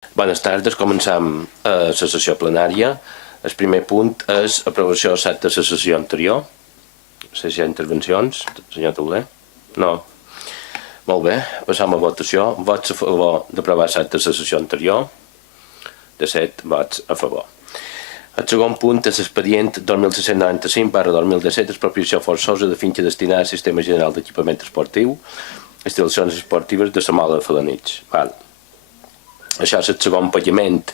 Bones tardes, començam la sessió plenària. El primer punt és aprovació del set de la sessió anterior. No sé si hi ha intervencions, senyor Tauler. No. Molt bé, passam a votació. Vots a favor d'aprovar el set de la sessió anterior. De 7 vots a favor. El segon punt és l'expedient 2695/2017, expropiació forçosa de finca destinada al Sistema General d'Equipament Esportiu, instal·lacions esportives de la Mola de Felanitx. Val. Això és el segon pagament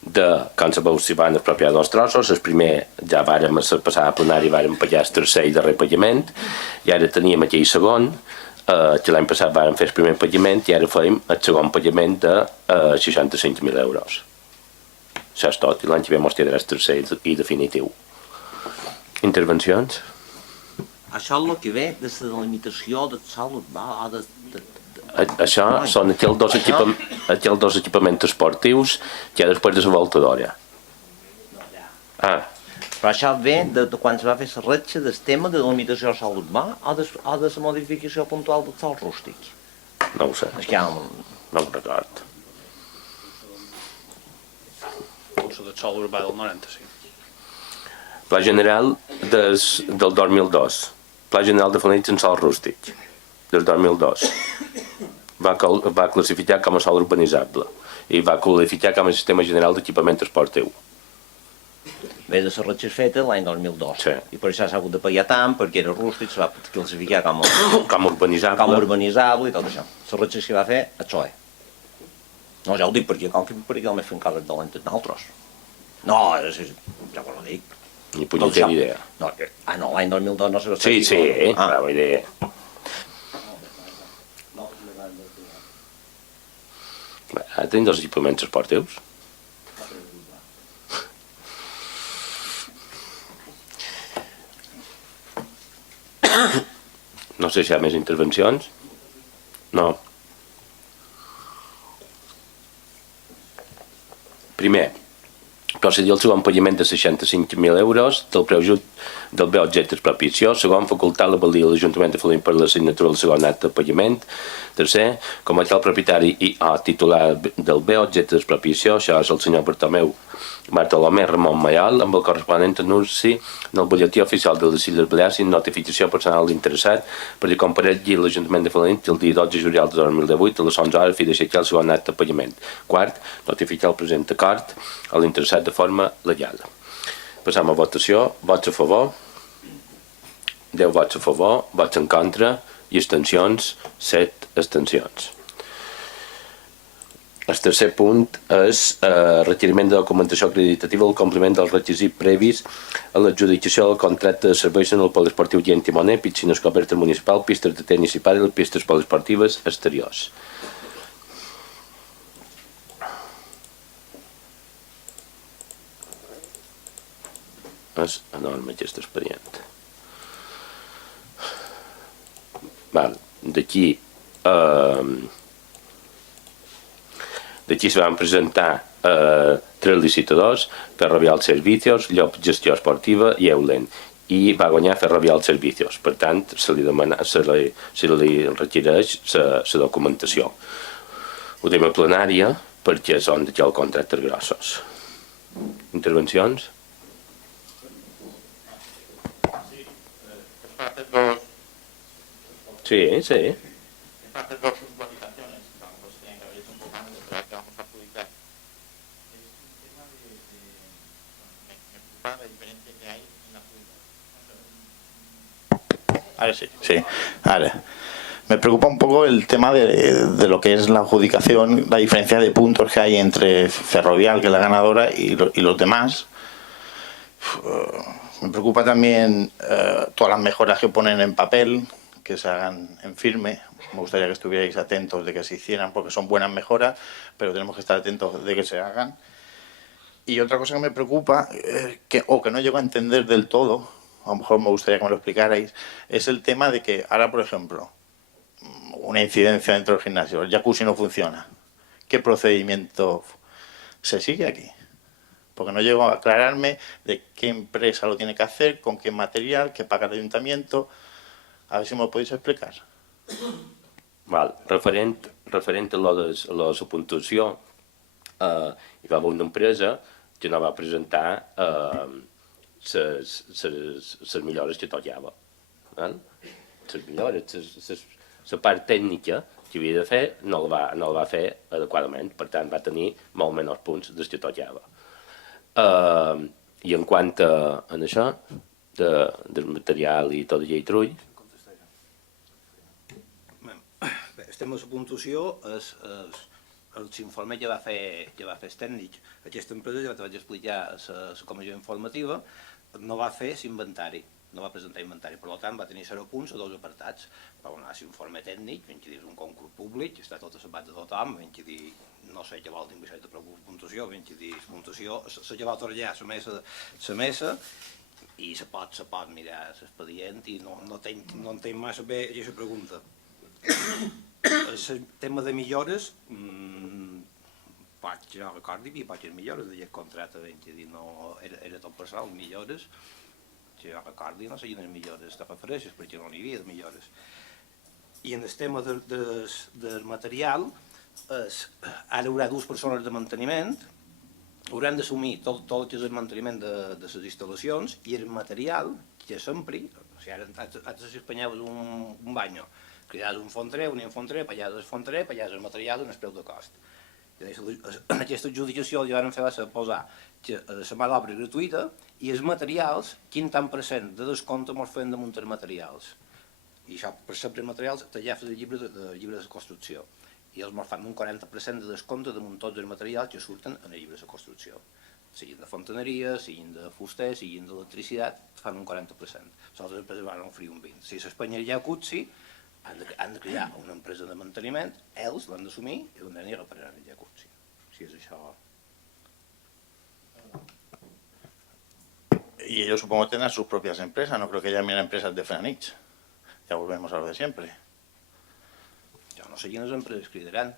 de quan se van expropiar dos trossos. El primer ja vàrem passar a plenari i vàrem pagar el tercer i darrer pagament, i ara teníem aquí el segon, que l'any passat vàrem fer el primer pagament i ara fem el segon pagament de 65.000 euros. Això és tot, i l'any que ve mos quedarà el tercer i definitiu. Intervencions? Això és el que ve de la delimitació del sòl urbà o de... Això són aquells dos equipaments esportius que hi ha després de la voltadora. Però això ve de quan es va fer la retxa del tema de delimitació del sòl urbà o de la modificació puntual del sòl rústic? No ho sé. És que hi ha no em record. Curso del sòl urbà del 95. Pla general del 2002. Pla general de Felanitx en sòl rústic del 2002. Va classificar com a sòl urbanitzable i va qualificar com a sistema general d'equipament esportiu. ve de les retxes fetes l'any 2002. Sí. I per això s'ha hagut de pagar tant, perquè era rústic, se va classificar com urbanitzable i tot això. Les retxes que va fer el PSOE. No, ja ho dic perquè com que només fem coses dolentes d'altres. No, ja vos ho dic. Ni punyetera idea. No, no, l'any 2002 no se va Sí, brava idea. Ara tenim dos equipaments esportius. No sé si hi ha més intervencions. No. Primer, procedir al segon pagament de 65.000 euros del preu just del bé objecte d'expropiació. Segon, facultar la valia de l'Ajuntament de Felanitx per la signatura del segon acte de pagament. Tercer, com a tal propietari i titular del bé objecte d'expropiació, això és el senyor Bartolomé Ramon Mayol, amb el corresponent anunci en el butlletí oficial de les Illes Balears i notificació personal interessat perquè comparegui l'Ajuntament de Felanitx el dia 12 de juliol de 2018 a les 11 hores fi d'aixecar el segon acte de pagament. Quart, notificar el present acord a l'interessat de forma legal. Passam a votació. Vots a favor? 10 vots a favor, vots en contra i abstencions, 7 abstencions. El tercer punt és requeriment de documentació acreditativa al compliment dels requisits previs a l'adjudicació del contracte de serveis en el poliesportiu Guillem Timoner, piscines cobertes municipal, pistes de tenis i pàdel i pistes poliesportives exteriors. És enorme aquest expedient. D'aquí se van presentar 3 licitadors: Ferrovial Servicios, Llop Gestió Esportiva i Eulen, i va guanyar Ferrovial Servicios. Per tant, se li requereix la documentació. Ho tenim a plenària perquè són d'aquí els contractes grossos. Intervencions? Sí. Ahora sí. Ahora. Me preocupa un poco el tema de lo que es la adjudicación, la diferencia de puntos que hay entre Ferrovial, que es la ganadora, y los demás. Me preocupa también todas las mejoras que ponen en papel, que se hagan en firme. Me gustaría que estuvierais atentos de que se hicieran, porque son buenas mejoras, pero tenemos que estar atentos de que se hagan. Y otra cosa que me preocupa, que no llego a entender del todo, a lo mejor me gustaría que me lo explicarais, es el tema de que ahora, por ejemplo, una incidencia dentro del gimnasio, el jacuzzi no funciona. ¿Qué procedimiento se sigue aquí? Porque no llego a aclararme de qué empresa lo tiene que hacer, con qué material, qué paga el ayuntamiento. A ver si me lo podéis explicar. Referent a la puntuació, hi va haver una empresa que no va presentar les millores que tocava. Les millores, la part tècnica que havia de fer no la va fer adequadament, per tant va tenir molt menys punts dels que tocava. I en quant a això, del material i tot el trull, Bé, estem a la puntuació, l'informe que va fer el tècnic. Aquesta empresa, ja vaig explicar a la comissió informativa, no va fer l'inventari, no va presentar inventari, per tant va tenir 0 punts a 2 apartats. Va donar l'informe tècnic, vam dir un concurs públic, està tot a sabat de tothom, vam dir no sé què vol dir amb això de puntuació, vam dir puntuació, se que va otorgar la mesa, i se pot mirar l'expedient i no entenc massa bé aquesta pregunta. El tema de millores, jo recordo, hi havia poques millores d'aquest contracte, no era tot personal, millores, jo recordo, no sé quines millores te refereixes, perquè no n'hi havia de millores. I en el tema del material, ara hi haurà 2 persones de manteniment, hauran d'assumir tot el que és el manteniment de les instal·lacions i el material que sempre, o sigui, ara si espanyaves un banyo, cridaves un fontrer, un infontrer, pallaves el fontrer, pallaves el material en el preu de cost. En aquesta adjudicació el que van fer va ser posar la mà d'obra gratuïta i els materials, quin tant % de descompte ens feien de muntar materials. I això, per sempre materials, t'agafes el llibre de construcció. I els ens fan un 40% de descompte de tots els materials que surten en el llibre de construcció. Siguin de fontaneria, siguin de fuster, siguin d'electricitat, fan un 40%. Nosaltres després van oferir un 20%. Si s'espanyaria a Cutsi, han de crear una empresa de manteniment, ells l'han d'assumir i l'han d'anar a reparar el jacuzzi. Si és això... Y ellos supongo que tendrán sus propias empresas, no creo que llamen a empresas de Franich. Ya volvemos a lo de siempre. Jo no sé quines empreses cridaran.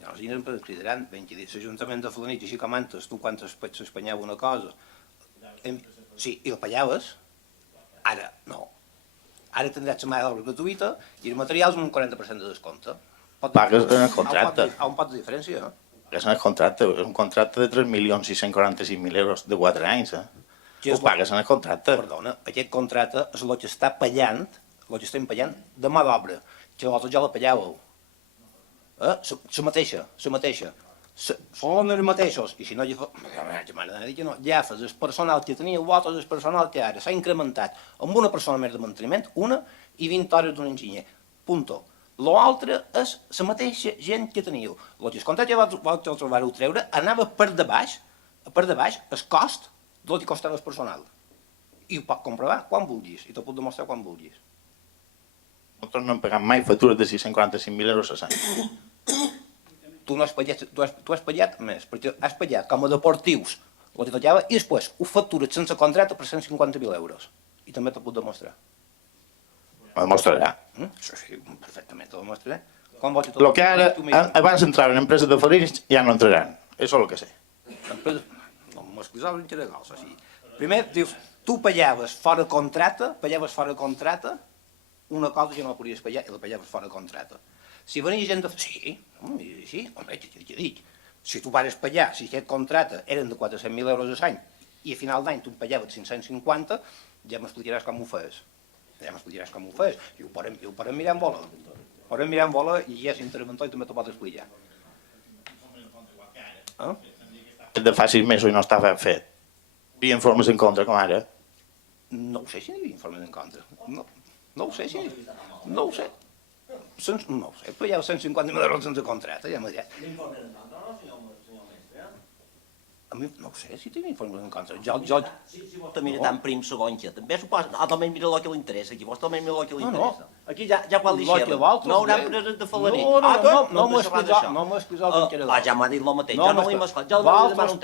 L'Ajuntament de Felanitx, així com antes, tu quan s'espanyava una cosa... Sí, i la pallaves. Ara, no. Ara tindràs la mà d'obra gratuïta i els materials amb un 40% de descompte. Pagues en el contracte. A un pot de diferència, no? Pagues en el contracte. És un contracte de 3.646.000 euros de 4 anys. Ho pagues en el contracte. Perdona, aquest contracte és el que està pagant, el que estem pagant de mà d'obra, que vosaltres ja la pagàveu. La mateixa. Són els mateixos. I si no, ja fas el personal que tenia, vosaltres el personal que ara s'ha incrementat amb una persona més de manteniment, una i 20 hores d'un enginyer. Punto. L'altre és la mateixa gent que teniu. El que es contracte vosaltres vau treure anava per debaix el cost del que costava el personal. I ho pots comprovar quan vulguis, i t'ho puc demostrar quan vulguis. Nosaltres no hem pagat mai factures de 645.000 euros a l'any. Tu has pagat més, perquè has pagat com a deportius el que tocava i després ho factures sense contracte per 150.000 euros. I també t'ho puc demostrar. Ho demostrarà. Sí, perfectament, t'ho demostraré. Lo que ara, abans entraven en empreses de Felanitx, ja no entraran. Eso es lo que sé. No m'excusaves que era gals, així. Primer, dius, tu pallaves fora contracte, una cosa que no la podies pagar i la pallaves fora contracte. Si venia gent de... Sí, home, què dic? Si tu vares pagar, si aquest contracte eren de 400.000 euros a l'any i a final d'any tu em pagaves 550, ja m'explicaràs com ho fes. I ho podem mirar en vola. I ja és interventor i també t'ho pot explicar. De fa 6 mesos i no estava fet. Hi havia informes en contra, com ara. No ho sé si n'hi havia informes en contra. No ho sé. No ho sé, però hi ha 150.000 euros sense contracte, ja m'ha dit. L'informe en contra, no, senyor mestre? A mi no ho sé si tinc informes en contra. Jo... Si vos també mira tan prim segon que també suposa... també mira el que li interessa, aquí vos també mira el que li interessa. Aquí ja quan li xerra. No haurà empreses de Felanitx. No m'ho explicat com que era. Ja m'ha dit el mateix, jo no l'he mesclat. Vosaltres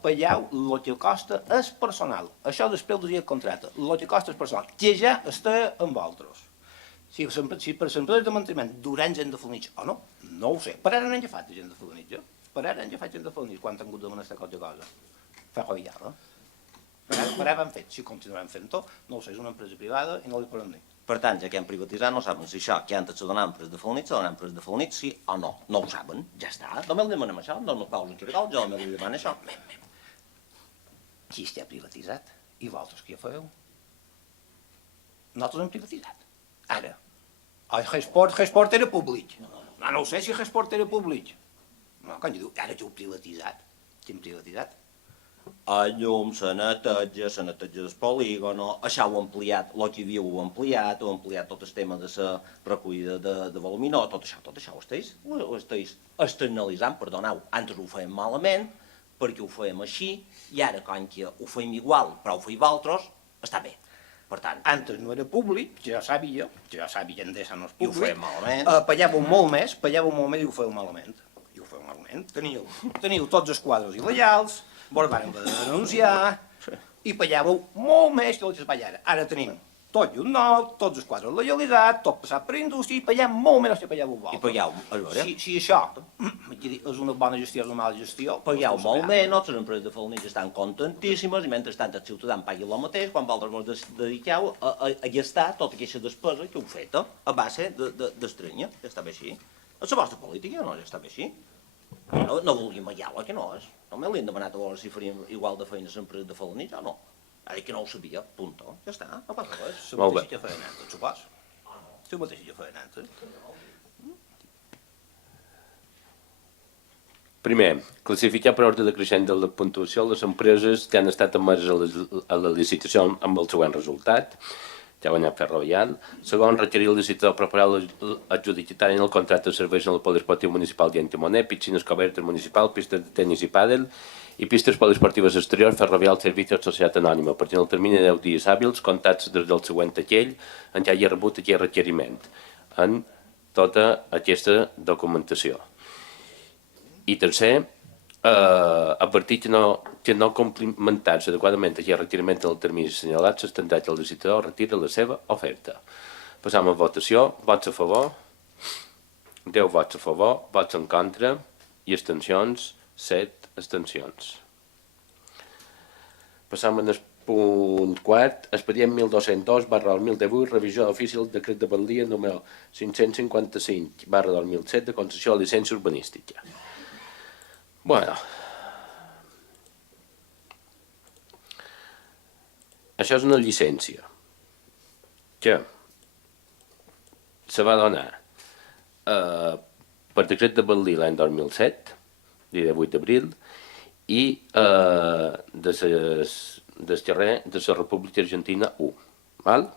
pageu el que costa és personal. Això després de dir el contracte. El que costa és personal, que ja està amb vosaltres. Si per l'empresa de manteniment duran gent de Felanitx o no, no ho sé. Per ara n'han agafat gent de Felanitx, quan han hagut de menester qualque cosa. Fa joiada. Per ara han fet, si continuaran fent-ho, no ho sé, és una empresa privada i no li podem dir. Per tant, ja que han privatitzat, no saben si això que antes se donaven pres de Felnit, se donaven pres de Felnit, sí o no. No ho saben, ja està. Només li demanem això, no me pausen que cal, jo només li demano això. Qui està privatitzat? I vosaltres què feu? Nosaltres hem privatitzat. Ara, el Gesport era públic. No ho sé si el Gesport era públic. No, quan jo diu, ara jo he privatitzat. Qui hem privatitzat? El llum, la neteja del polígono, això ho ha ampliat, el que hi havia ho ha ampliat tot el tema de la recollida de voluminó, tot això ho esteu externalitzant, perdoneu. Antes ho fèiem malament, perquè ho fèiem així, i ara, quan que ho fèiem igual, però ho fèiem vosaltres, està bé. Per tant, Antes no era públic, jo sabia, Endesa no és i ho públic. fèiem malament. Pagàveu molt més i ho fèieu malament. Teníeu tots els quadres il·legals, vos vàrem haver de denunciar, i pagàveu molt més que el que es paga ara. Ara tenim tot llum nou, tots els quadres legalitzats, tot passat per indústria, i pagam molt menys que pagàveu vosaltres. I pagàveu, a veure, Si això és una bona gestió o una mala gestió... pagàveu molt menys, les empreses de Felnit estan contentíssimes, i mentrestant el ciutadà pagui el mateix, quan vosaltres vos dediqueu a gastar tota aquesta despesa que heu fet a base d'estranya. Ja està bé així. És la vostra política, no? Ja està bé així. No volíem allà, que no és. Només li han demanat a veure si faríem igual de feina a l'empresa de Felnit o no. Ha dit que no ho sabia, punto. Ja està, no passa res. La mateixa que feien antes, supos. La mateixa que feien antes. Primer, classificar per ordre decreixent de la puntuació les empreses que han estat admeses a la licitació amb el següent resultat. Ja ho ha anat Ferrovial. Segon, requerir el licitador preparar l'adjudicatari en el contracte de serveis en el poliesportiu municipal i Antimoner, piscines cobertes municipal, pistes de tenis i pàdel i pistes poliesportives exteriors, Ferrovial Servicios Societat Anònima, a partir del termini de 10 dies hàbils, comptats des del següent aquell en què hagi rebut aquell requeriment, en tota aquesta documentació. I tercer, advertir que no complimentar-se adequadament aquest requeriment en el termini assenyalat s'estendrà que el licitador retira la seva oferta. Passam a votació. Vots a favor? 10 vots a favor, vots en contra i abstencions, 7 abstencions. Passam al punt quart, expedient 1202/2018, revisió d'ofici del decret de batllia número 555/2007 de concessió de llicència urbanística. Bueno, això és una llicència que se va donar per decret de batllia l'any 2007, dia 8 d'abril, i del carrer de la República Argentina 1. Val?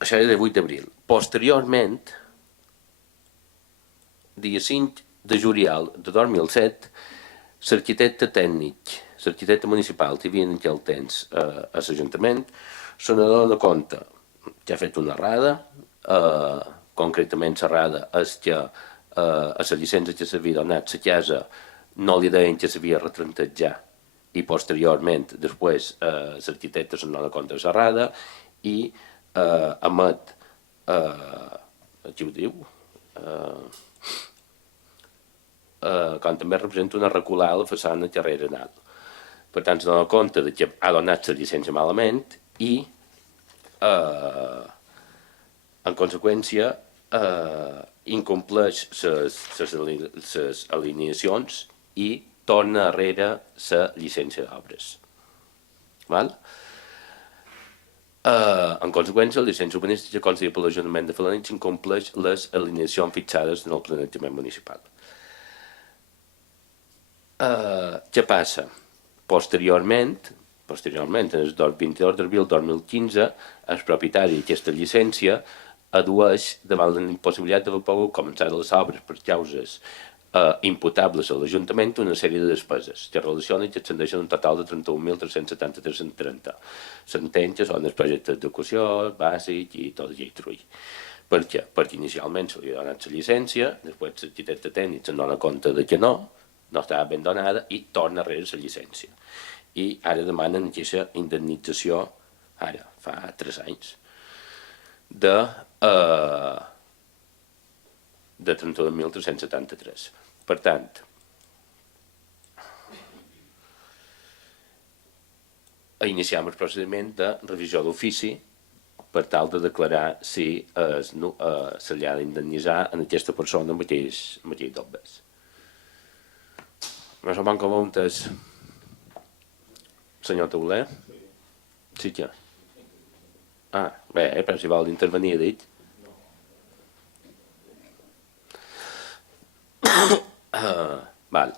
Això era de 8 d'abril. Posteriorment, dia 5 de juliol de 2007, l'arquitecte tècnic, l'arquitecte municipal que havia en aquell temps a l'Ajuntament, se n'adona compte que ha fet una errada, concretament l'errada és que a la llicència que s'havia donat la casa no li deien que s'havia retrentat ja, i posteriorment, després, l'arquitecte se n'adona compte de l'errada i emet, qui ho diu? Com també representa una reculada a la façana carrer Arenal. Per tant, se dona compte que ha donat la llicència malament i, en conseqüència, incompleix les alineacions i torna darrere la llicència d'obres. En conseqüència, la llicència urbanística concedida per l'Ajuntament de Felanitx incompleix les alineacions fixades en el planejament municipal. Què passa? Posteriorment, en el 22 d'abril de 2015, el propietari d'aquesta llicència adueix davant la impossibilitat d'haver pogut començar les obres per causes imputables a l'Ajuntament una sèrie de despeses que relacionen i que ascendeixen un total de 31.373,30. S'entén que són els projectes d'educació, bàsic i tot el llei trull. Per què? Perquè inicialment se li ha donat la llicència, després l'arquitecte tècnic se'n dona compte que no estava ben donada i torna a la llicència. I ara demanen aquesta indemnització, ara, fa 3 anys, de 31.373. Per tant, a iniciar el procediment de revisió d'ofici per tal de declarar si se li ha d'indemnitzar a aquesta persona mateix dobbes. No sé com preguntes, senyor Tauler? Sí, ja. Ah, bé, però si vol intervenir, ha dit. Val.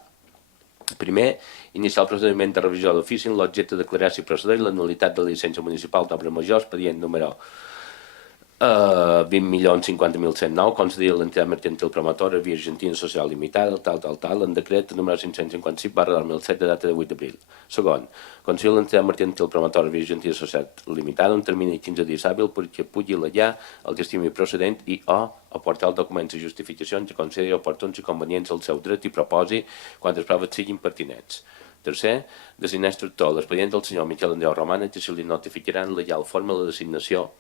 Primer, iniciar el procediment de revisió d'ofici en l'objecte de declarar si procedeix la nul·litat de la llicència municipal d'obra major, expedient número 20.050.109, concedir a l'entitat mercantil promotora Via Argentina Social Limitada, tal, en decret número 555/2007 de data de 8 d'abril. Segon, concedir a l'entitat mercantil promotora Via Argentina Social Limitada un termini de 15 dies hàbil perquè pugui allà el que estimi procedent i aportar els documents i justificacions que consideri oportuns i convenients al seu dret i proposi quan les proves siguin pertinents. Tercer, designar instructor l'expedient del senyor Miquel Andreu Roman que se li notificaran en legal forma la designació.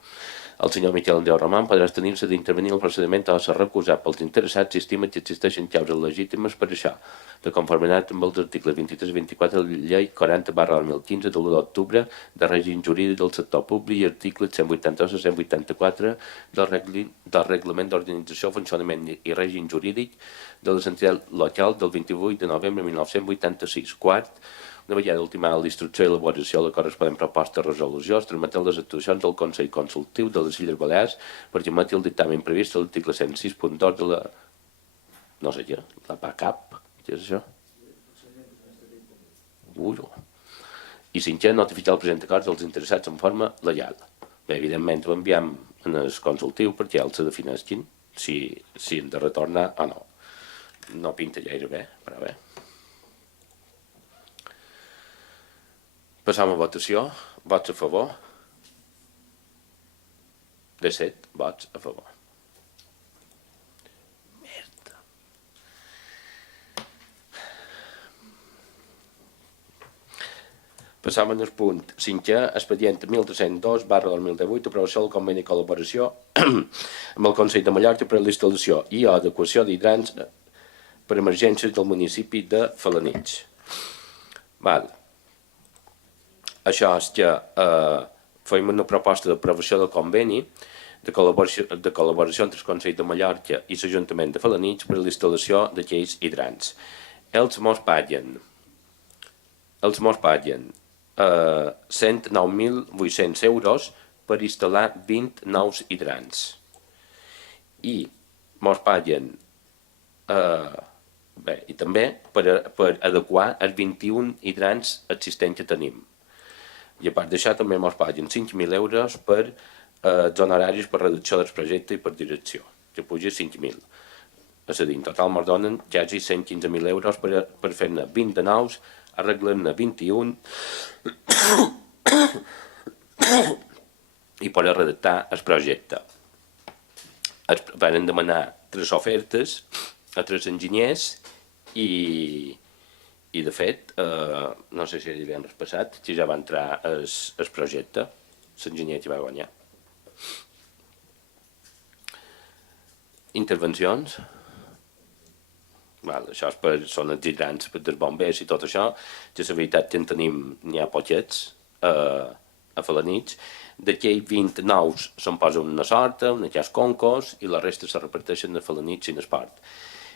El senyor Miquel Andreu Roman podrà abstenir-se d'intervenir en el procediment o ser recusat pels interessats si estima que existeixen causes legítimes per això, de conformitat amb els articles 23 i 24 de la llei 40/2015 de l'1 d'octubre de règim jurídic del sector públic i articles 182 i 184 del reglament d'organització, funcionament i règim jurídic de les entitats locals del 28 de novembre de 1986. Quart, una vegada ultimada l'instrucció i elaboració de la corresponent proposta de resolució, es transmeten les actuacions del Consell Consultiu de les Illes Balears per emetre el dictamen previst a l'article 106.2 de la... no sé què, la PACAP, què és això? I cinquè, notificar el present acord dels interessats en forma legal. Bé, evidentment ho enviem en el consultiu perquè ells se defineixin si hem de retornar o no. No pinta gaire bé, però bé. Passam a votació. Vots a favor? De 7 vots a favor. Merda. Passam al punt 5è, expedient 1302/2018, aprovació del conveni de col·laboració amb el Consell de Mallorca per a la instal·lació i adequació d'hidrants per emergències del municipi de Felanitx. Val. Això és que fem una proposta d'aprovació del conveni de col·laboració entre el Consell de Mallorca i l'Ajuntament de Felanitx per a la instal·lació d'aquells hidrants. Ells mos paguen 109.800 euros per instal·lar 20 nous hidrants. I mos paguen i també per adequar els 21 hidrants existents que tenim. I a part d'això també ens paguen 5.000 euros per els honoraris per redacció del projecte i per direcció, que puja 5.000. És a dir, en total ens donen quasi 115.000 euros per fer-ne 20 de nous, arreglar-ne 21 i per redactar el projecte. Van demanar 3 ofertes a 3 enginyers i de fet, no sé si divendres passat, que ja va entrar el projecte, l'enginyer que va guanyar. Intervencions? Això són els hidrants dels bombers i tot això, que la veritat que en tenim n'hi ha poquets a Felanitx. D'aquells 20 nous se'n posa una sorta, una cas concos, i la resta se reparteixen a Felanitx i en esport.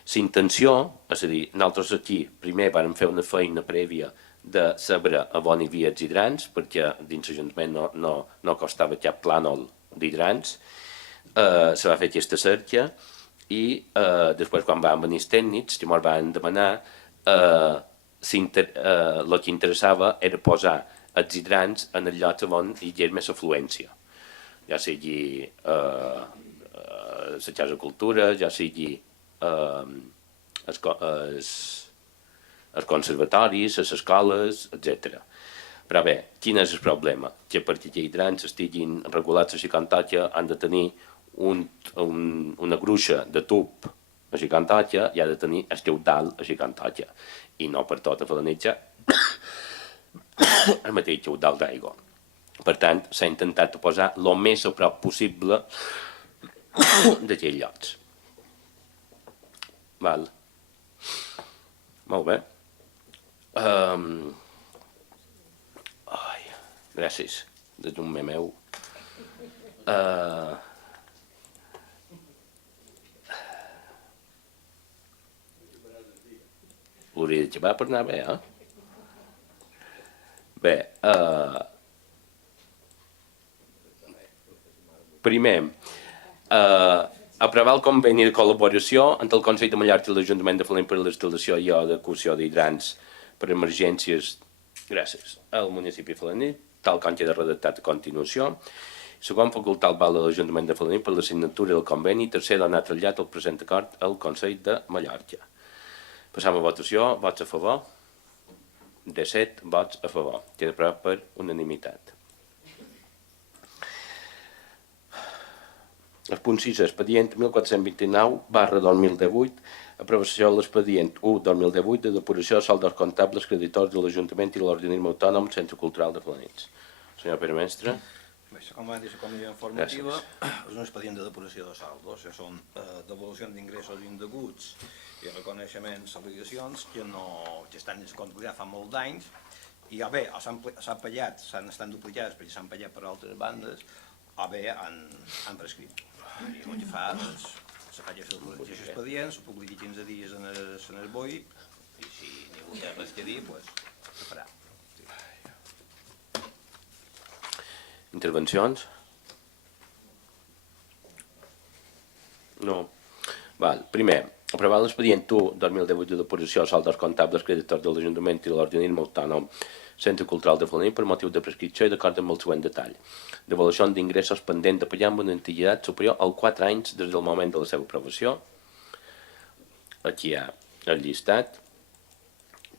La intenció, és a dir, nosaltres aquí primer vam fer una feina prèvia de saber a on hi havia els hidrants, perquè dins l'Ajuntament no costava cap plànol d'hidrants. Se va fer aquesta cerca i després quan van venir els tècnics que ens van demanar el que interessava era posar els hidrants en el lloc on hi hagués més afluència, ja sigui la Casa de Cultura, ja sigui els conservatoris, les escoles, etc. Però bé, quin és el problema? Que perquè els hidrants estiguin regulats a Xicantoca han de tenir una gruixa de tub a Xicantoca i ha de tenir el caudal a Xicantoca. I no per tot a Felanitx el mateix caudal d'aigua. Per tant, s'ha intentat posar el més a prop possible d'aquells llocs. Val. Molt bé. Gràcies. Des d'un meu. L'hauria de xavar per anar bé, Bé, primer, aprovar el conveni de col·laboració entre el Consell de Mallorca i l'Ajuntament de Falem per a l'instal·lació i adequació d'hidrants per emergències, gràcies, al municipi falaner, tal com queda redactat a continuació. Segon, facultar el val de l'Ajuntament de Falaner per la signatura del conveni. Tercer, donar trasllat el present acord al Consell de Mallorca. Passam a votació. Vots a favor? De 7 vots a favor. Queda aprovat per unanimitat. El punt 6, expedient 1429/2018, aprovació de l'expedient 1/2018 de depuració de saldos comptables creditors de l'Ajuntament i l'Organisme Autònom Centre Cultural de Flanells. Senyor Pere Mestre. Com va dir la comissió informativa, és un expedient de depuració de saldos, que són devolucions d'ingressos indeguts i reconeixements obligacions que estan descomptabilitzats fa molts d'anys i o bé s'han pagat, estan duplicades perquè s'han pagat per altres bandes o bé han prescrit. I el que fa és se fa aquest expedient, se publica 15 dies en el BOI i si ningú té res que dir, doncs se farà. Intervencions? No. Val. Primer, aprovar l'expedient 1/2018 de depuració de saldos comptables creditors de l'Ajuntament i de l'Organisme Autònom Centre Cultural de Flanell per motiu de prescripció i d'acord amb el següent detall. Devolució d'ingressos pendent de pagar amb una antiguitat superior als 4 anys des del moment de la seva aprovació. Aquí hi ha el llistat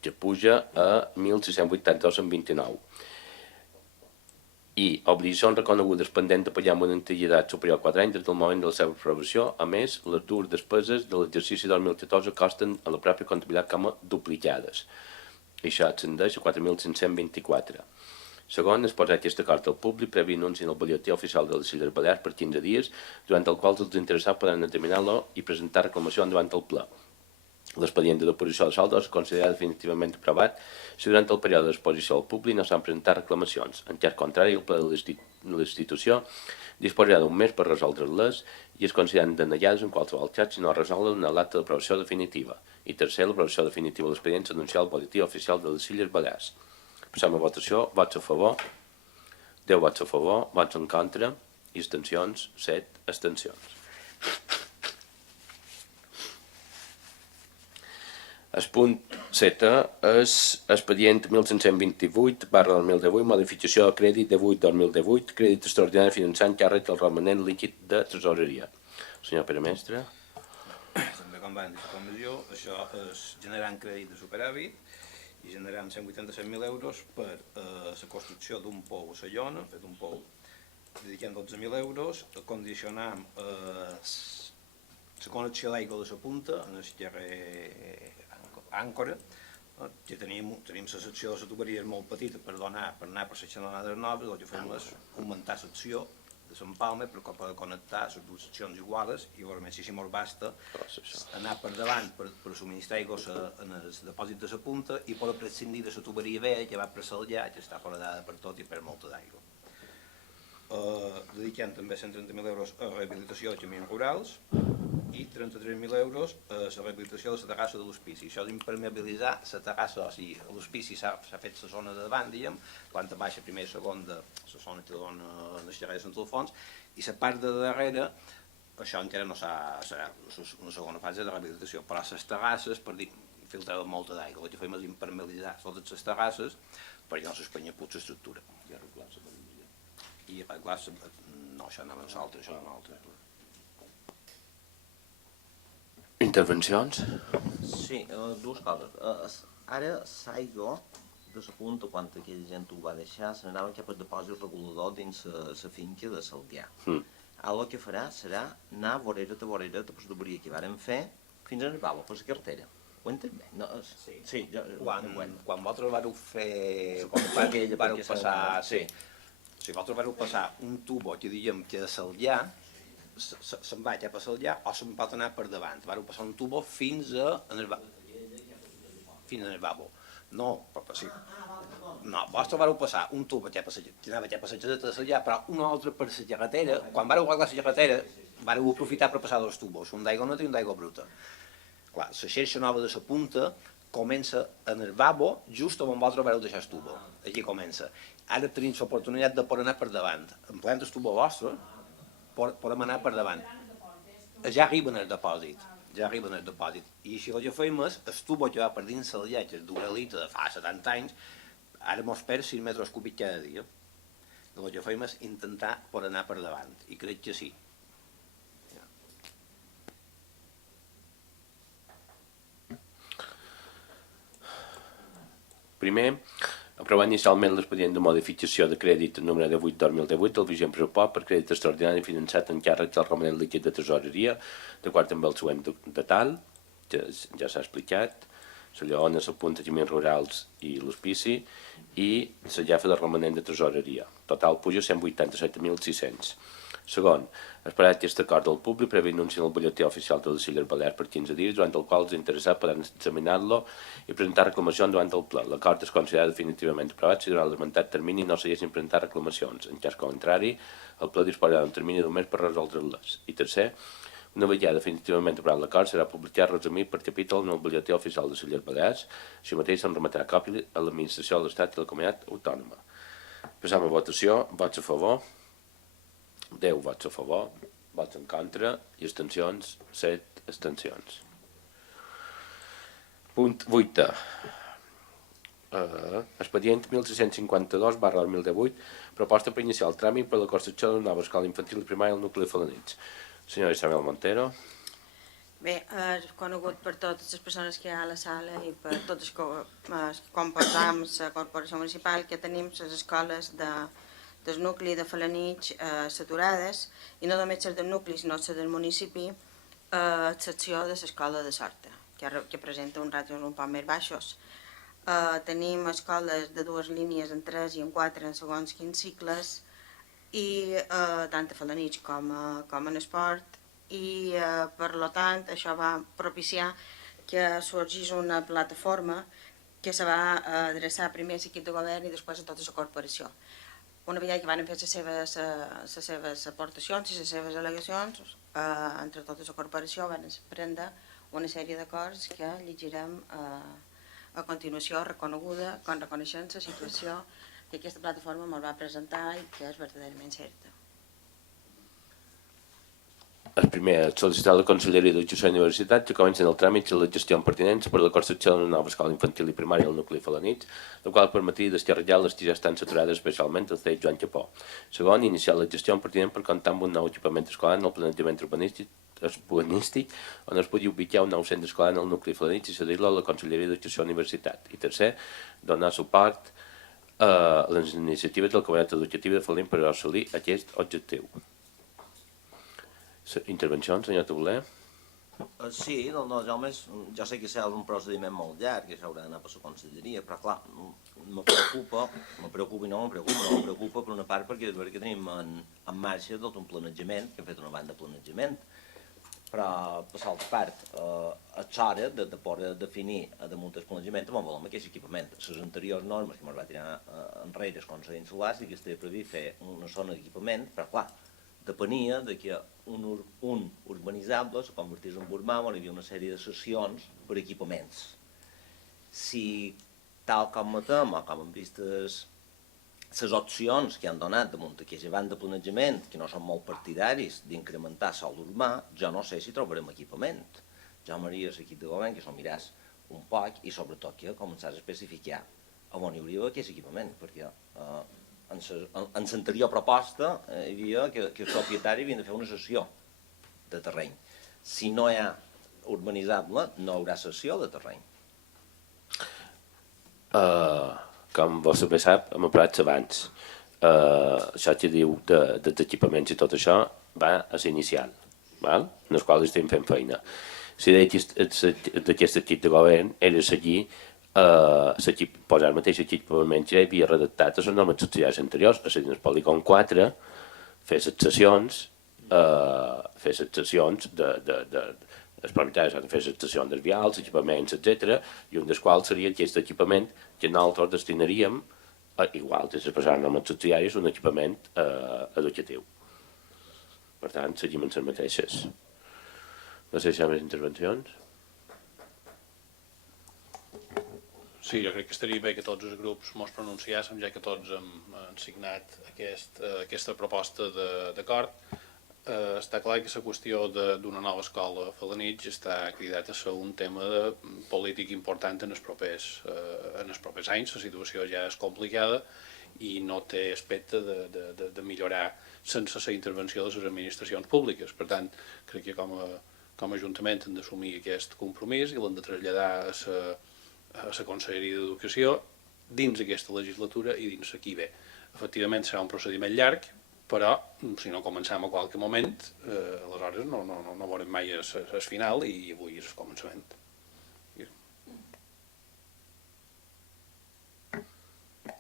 que puja a 1.682,29. I obligacions reconegudes pendent de pagar amb una antiguitat superior a 4 anys des del moment de la seva aprovació. A més, les dues despeses de l'exercici 2014 costen a la pròpia comptabilitat com a duplicades. I això ascendeix a 4.524. Segon, es posa aquest acord al públic previ anunci en el butlletí oficial de les Illes Balears per 15 dies, durant el qual els interessats poden determinar-lo i presentar reclamació davant el ple. L'expedient de depuració de saldos es considera definitivament aprovat si durant el període d'exposició al públic no s'han presentat reclamacions. En cas contrari, el ple de l'institució disposarà d'un mes per resoldre-les i es consideren denegades en qualsevol cas si no es resolen en l'acte d'aprovació definitiva. I tercer, l'aprovació definitiva de l'expedient s'anunciarà al boletí oficial de les Illes Balears. Passem a votació. Vots a favor? 10 vots a favor, vots en contra i abstencions, 7 abstencions. El punt 7 és expedient 1528/2018, modificació de crèdit de 8/2018, crèdit extraordinari finançant càrrec del romanent líquid de tresoreria. Senyor Pere Mestre. També com van dir la comissió, això és generant crèdit de superàvit i generant 187.000 euros per la construcció d'un pou a la Llona, fet un pou, dediquem 12.000 euros, condicionam la connexió d'aigua de la punta en el carrer Àncora, que tenim la secció de la tuberia molt petita per anar per les xanonades noves, el que fem és augmentar la secció de l'empalme per poder connectar les dues seccions iguales i llavors si molt basta anar per davant per subministrar aigua en el depòsit de la punta i poder prescindir de la tuberia vella que va per Salllà, que està foradada per tot i per molta d'aigua. Dediquem també 130.000 euros a rehabilitació de camins rurals i 33.000 euros a la rehabilitació de la terrassa de l'hospici. Això és impermeabilitzar la terrassa, o sigui, l'hospici s'ha fet la zona de davant, diguem, planta baixa, primera i segona, la zona que dona en el carrer de Sant Alfons, i la part de darrere, això encara no serà una segona fase de rehabilitació, però les terrasses, per dir, filtraven molta d'aigua, el que fem és impermeabilitzar totes les terrasses perquè no s'espanya puig l'estructura. I arreglar, no, això anava a l'altre, això és un altre. Intervencions? Sí, dues coses. Ara l'aigua de la punta, quan aquella gent ho va deixar, se n'anava cap al depòsit regulador dins la finca de Salguià. Ara el que farà serà anar vorera a vorera per la tuberia que varen fer fins a Nervalo, per la carretera. Ho entens bé? No, sí. Quan vosaltres vareu fer... Vareu passar... Sí. Si vosaltres vareu passar un tubo que diguem que de Salllà se'n va cap a Salllà o se'n pot anar per davant. Vareu passar un tubo fins a Nervalo. No, però sí. No, vos trobar-ho passar un tub que anava a passejar de allà, però un altre per la carretera. Quan vareu guardar la carretera, vareu aprofitar per passar dos tubos, un d'aigua neta i un d'aigua bruta. Clar, la xarxa nova de la punta comença en el lavabo just on vosaltres vareu deixar el tubo. Aquí comença. Ara tenim l'oportunitat de poder anar per davant. En plena el tubo vostre, podem anar per davant. Ja arriben al depòsit. I així el que fem és, el tubo que va per dins la llet, el d'Uralita de fa 70 anys, ara mos perd 6 metres cúbics cada dia. El que fem és intentar poder anar per davant. I crec que sí. Primer, aprovar inicialment l'expedient de modificació de crèdit número 18-2018 del vigent pressupost per crèdit extraordinari finançat en càrrec del romanent líquid de tresoreria, d'acord amb el següent detal, que ja s'ha explicat, la lleona, la punta de camins rurals i l'hospici, i la llafa del romanent de tresoreria. Total puja 187.600. Segon, esperar aquest acord del públic previ anunci en el butlletí oficial de les Illes Balears per 15 dies, durant el qual els interessats podran examinar-lo i presentar reclamacions davant del ple. L'acord es considera definitivament aprovat si durant l'esmentat termini no s'haguessin presentat reclamacions. En cas contrari, el ple disposarà d'un termini d'un mes per resoldre-les. I tercer, una vegada definitivament aprovat l'acord, serà publicat resumit per capítol en el butlletí oficial de les Illes Balears. Així mateix se'n remetrà còpia a l'administració de l'Estat i a la comunitat autònoma. Passam a votació. Vots a favor. 10 vots a favor, vots en contra i abstencions, 7 abstencions. Punt 8. Expedient 1652/2018, proposta per iniciar el tràmit per la construcció d'una nova escola infantil i primària al nucli de Felanitx. Senyora Isabel Montero. Bé, és conegut per totes les persones que hi ha a la sala i per tots els que composam la corporació municipal que tenim les escoles del nucli de Felanitx saturades, i no només les del nucli, sinó les del municipi, a excepció de l'escola de Sorta, que presenta uns ràtios un poc més baixos. Tenim escoles de 2 línies en 3 i en 4 en segons quins cicles, i tant a Felanitx com en esport, i per tant això va propiciar que sorgís una plataforma que se va adreçar primer a l'equip de govern i després a tota la corporació. Una vegada que van fer les seves aportacions i les seves al·legacions, entre tota la corporació van prendre una sèrie d'acords que llegirem a continuació, reconeguda, reconeixent la situació que aquesta plataforma ens va presentar i que és verdaderament certa. El primer, sol·licitar a la Conselleria d'Educació i Universitat que comencin el tràmit i les gestions pertinents per a la construcció d'una nova escola infantil i primària al nucli de Felanitx, la qual permetria descarregar les que ja estan saturades, especialment el CEI Joan Capó. Segon, iniciar la gestió pertinent per comptar amb un nou equipament escolar en el planejament urbanístic on es pugui ubicar un nou centre escolar en el nucli de Felanitx i cedir-lo a la Conselleria d'Educació i Universitat. I tercer, donar suport a les iniciatives del Comunitat Educativa de Felanitx per assolir aquest objectiu. Intervenció, senyor Tauler? Sí, jo sé que és un procediment molt llarg, que s'haurà d'anar per la conselleria, però clar, me preocupa per una part perquè és veritat que tenim en marxa tot un planejament, que hem fet una banda de planejament, però per l'altra part és hora de poder definir damunt del planejament on volem aquest equipament. Les anteriors normes que ens va tirar enrere el Consell Insular sí que estava previst fer una zona d'equipament, però clar, depenia que un urbanitzable se convertís en urbà on hi havia una sèrie de sessions per equipaments. Si tal com matem o com hem vist les opcions que han donat damunt d'aquesta banda de planejament, que no són molt partidaris d'incrementar sòl urbà, jo no sé si trobarem equipament. Jo m'agradaria l'equip de govern que s'ho miràs un poc i sobretot que començàs a especificar on hi hauria aquest equipament, perquè en l'anterior proposta hi havia que els propietaris havien de fer una cessió de terreny. Si no hi ha urbanitzable, no hi haurà cessió de terreny. Com vostè bé sap, hem aprovat abans. Això que diu dels equipaments i tot això va a ser inicial, en el qual estem fent feina. La idea d'aquest equip de govern era seguir posar el mateix equipament que havia redactat a les normes socials anteriors, és a dir, el polígon 4, fer les sessions els propietaris han de fer les estacions dels vials, equipaments, etc. I un dels quals seria aquest equipament que nosaltres destinaríem, igual que les persones no subsidiàries, un equipament educatiu. Per tant, seguim amb les mateixes. No sé si hi ha més intervencions. Sí, jo crec que estaria bé que tots els grups mos pronunciàssim, ja que tots hem signat aquesta proposta d'acord. Està clar que la qüestió d'una nova escola a Felanitx està cridat a ser un tema polític important en els propers anys. La situació ja és complicada i no té aspecte de millorar sense la intervenció de les administracions públiques. Per tant, crec que com a Ajuntament hem d'assumir aquest compromís i l'hem de traslladar a la Conselleria d'Educació dins aquesta legislatura i dins aquí ve. Efectivament serà un procediment llarg, però si no comencem a qualque moment, aleshores no veurem mai el final i avui és el començament.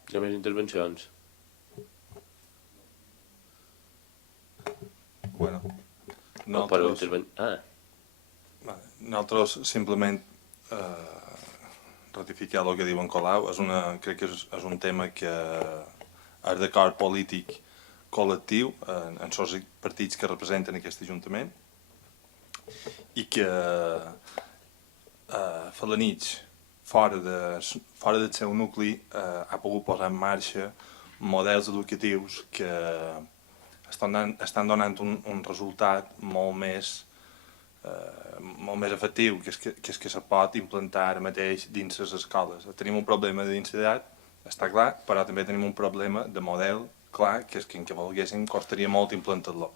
Hi ha més intervencions? Bueno, nosaltres simplement ratificar el que diu en Colau. Crec que és un tema que és d'acord polític col·lectiu en els partits que representen aquest Ajuntament i que Felanitx, fora del seu nucli, ha pogut posar en marxa models educatius que estan donant un resultat molt més efectiu, que és que se pot implantar ara mateix dins les escoles. Tenim un problema de densitat, està clar, però també tenim un problema de model clar, que és que en què volguéssim costaria molt implantar-lo.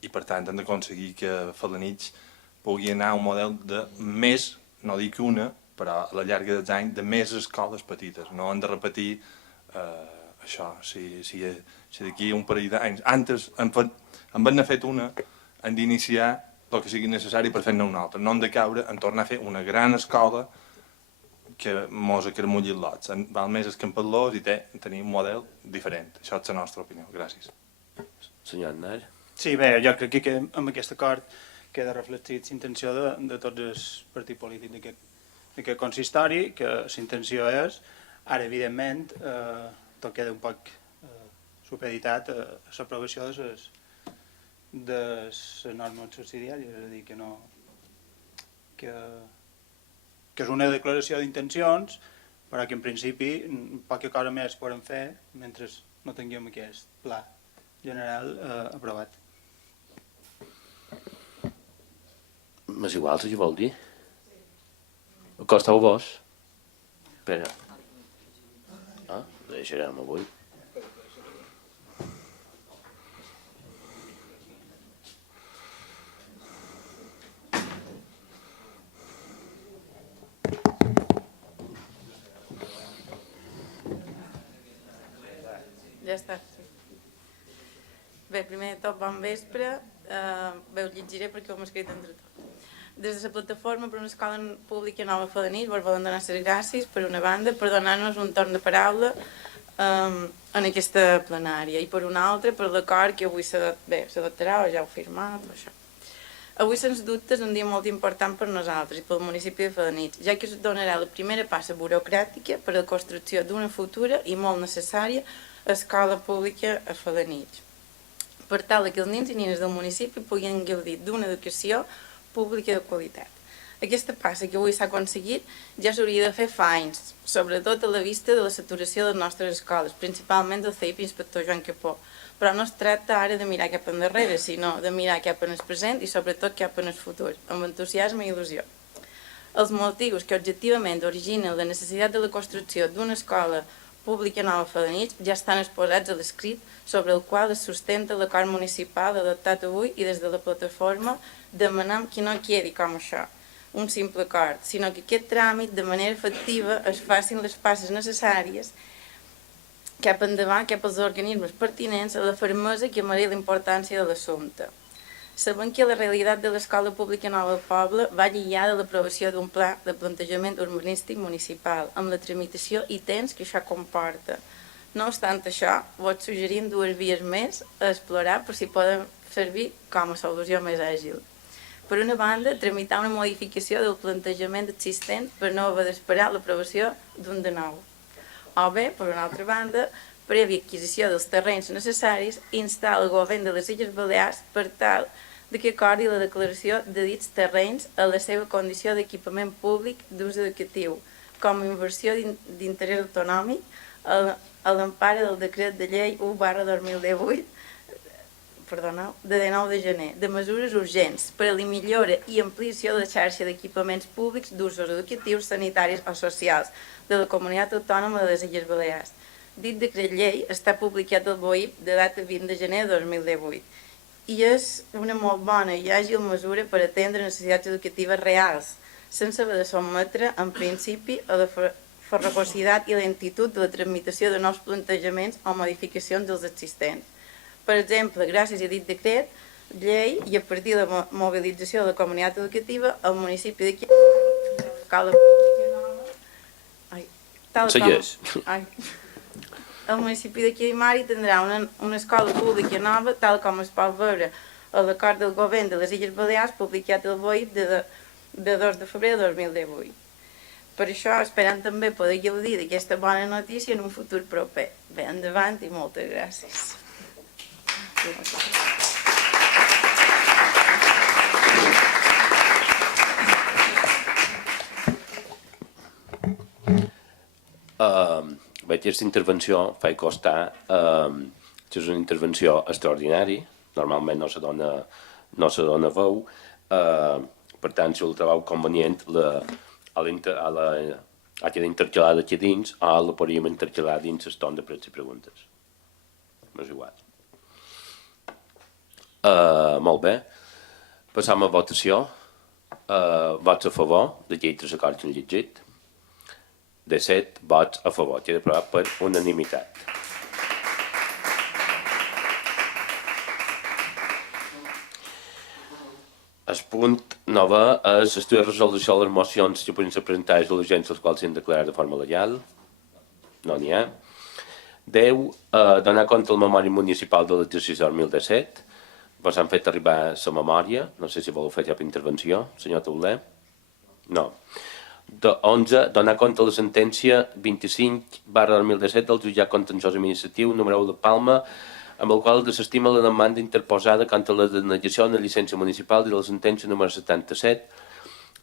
I per tant hem d'aconseguir que Felanitx pugui anar a un model de més, no dic una, però a la llarga dels anys, de més escoles petites. No hem de repetir això, si d'aquí un parell d'anys, antes en haver-ne fet una, hem d'iniciar el que sigui necessari per fer-ne una altra. No hem de caure en tornar a fer una gran escola que mos acarmulli lots. Val més escampar-los i tenir un model diferent. Això és la nostra opinió. Gràcies. Senyor Aznar. Sí, bé, jo crec que amb aquest acord queda reflectit la intenció de tots els partits polítics d'aquest consistori, que la intenció és, ara evidentment, tot queda un poc supeditat a l'aprovació de les normes subsidiàries, és a dir, que és una declaració d'intencions, però que en principi poca cosa més podem fer mentre no tinguem aquest pla general aprovat. M'és igual, si vol dir. Costeu vos? Espera. Deixarem avui. Ja està. Bé, primer de tot, bon vespre. Bé, ho llegiré perquè ho hem escrit entre tots. Des de la plataforma per una escola pública nova a Felanitx vos volen donar les gràcies, per una banda, per donar-nos un torn de paraula en aquesta plenària, i per una altra, per l'acord que avui s'adoptarà, o ja heu firmat, o això. Avui, sens dubte, és un dia molt important per nosaltres i pel municipi de Felanitx, ja que es donarà la primera passa burocràtica per a la construcció d'una futura i molt necessària escola pública a Felanitx, per tal que els nens i nines del municipi puguin gaudir d'una educació pública de qualitat. Aquesta passa que avui s'ha aconseguit ja s'hauria de fer fa anys, sobretot a la vista de la saturació de les nostres escoles, principalment del CEIP inspector Joan Capó. Però no es tracta ara de mirar cap endarrere, sinó de mirar cap en el present i sobretot cap en el futur, amb entusiasme i il·lusió. Els motius que objectivament originen la necessitat de la construcció d'una escola pública nova a Felanitx ja estan exposats a l'escrit sobre el qual es sustenta l'acord municipal adoptat avui, i des de la plataforma demanem que no quedi com això, un simple acord, sinó que aquest tràmit de manera efectiva es facin les passes necessàries cap endavant, cap als organismes pertinents, a la fermesa que mereix la importància de l'assumpte. Sabem que la realitat de l'escola pública nova del poble va lligada a l'aprovació d'un pla de plantejament urbanístic municipal, amb la tramitació i temps que això comporta. No obstant això, vos suggerim dues vies més a explorar per si poden servir com a solució més àgil. per una banda, tramitar una modificació del plantejament existent per no haver d'esperar l'aprovació d'un de nou. O bé, per una altra banda, prèvia adquisició dels terrenys necessaris, instar el govern de les Illes Balears per tal de que acordi la declaració de dits terrenys a la seva condició d'equipament públic d'ús educatiu, com a inversió d'interès autonòmic a l'empara del decret de llei 1/2018 de 19 de gener, de mesures urgents per a la millora i ampliació de la xarxa d'equipaments públics d'usos educatius, sanitaris o socials de la Comunitat Autònoma de les Illes Balears. Dit decret llei està publicat al BOIP de data 20 de gener de 2018 i és una molt bona i àgil mesura per atendre necessitats educatives reals, sense haver de sotmetre, en principi, a la farragositat i lentitud de la tramitació de nous plantejaments o modificacions dels existents. Per exemple, gràcies a dit decret llei i a partir de la mobilització de la comunitat educativa, el municipi de l'escola pública nova... El municipi de Quilmari tindrà una escola pública nova, tal com es pot veure a l'acord del govern de les Illes Balears publicat al BOIP de 2 de febrer de 2018. Per això esperem també poder gaudir d'aquesta bona notícia en un futur proper. Bé, endavant i moltes gràcies. Bé, aquesta intervenció fa constar que és una intervenció extraordinària, normalment no se dona veu, per tant, si el trobo convenient, ha quedat intercalada aquí dins o la podríem intercalar dins el torn de pregs i preguntes. És igual. Molt bé. Passam a votació. Vots a favor d'aquells acords que hem llegit. De 7 vots a favor. Queda aprovat per unanimitat. El punt 9 és l'estudi de resolució de les mocions que poden ser presentades a l'agència, les quals s'han declarat de forma legal. No n'hi ha. 10. Donar compte la memòria municipal de l'exercici 2017. Vos han fet arribar la memòria. No sé si voleu fer cap intervenció, senyor Tauler. No. 11. Donar compte la sentència 25/2017 del jutjat contenciós administratiu número 1 de Palma, amb el qual desestima la demanda interposada contra la denegació de la llicència municipal i la sentència número 77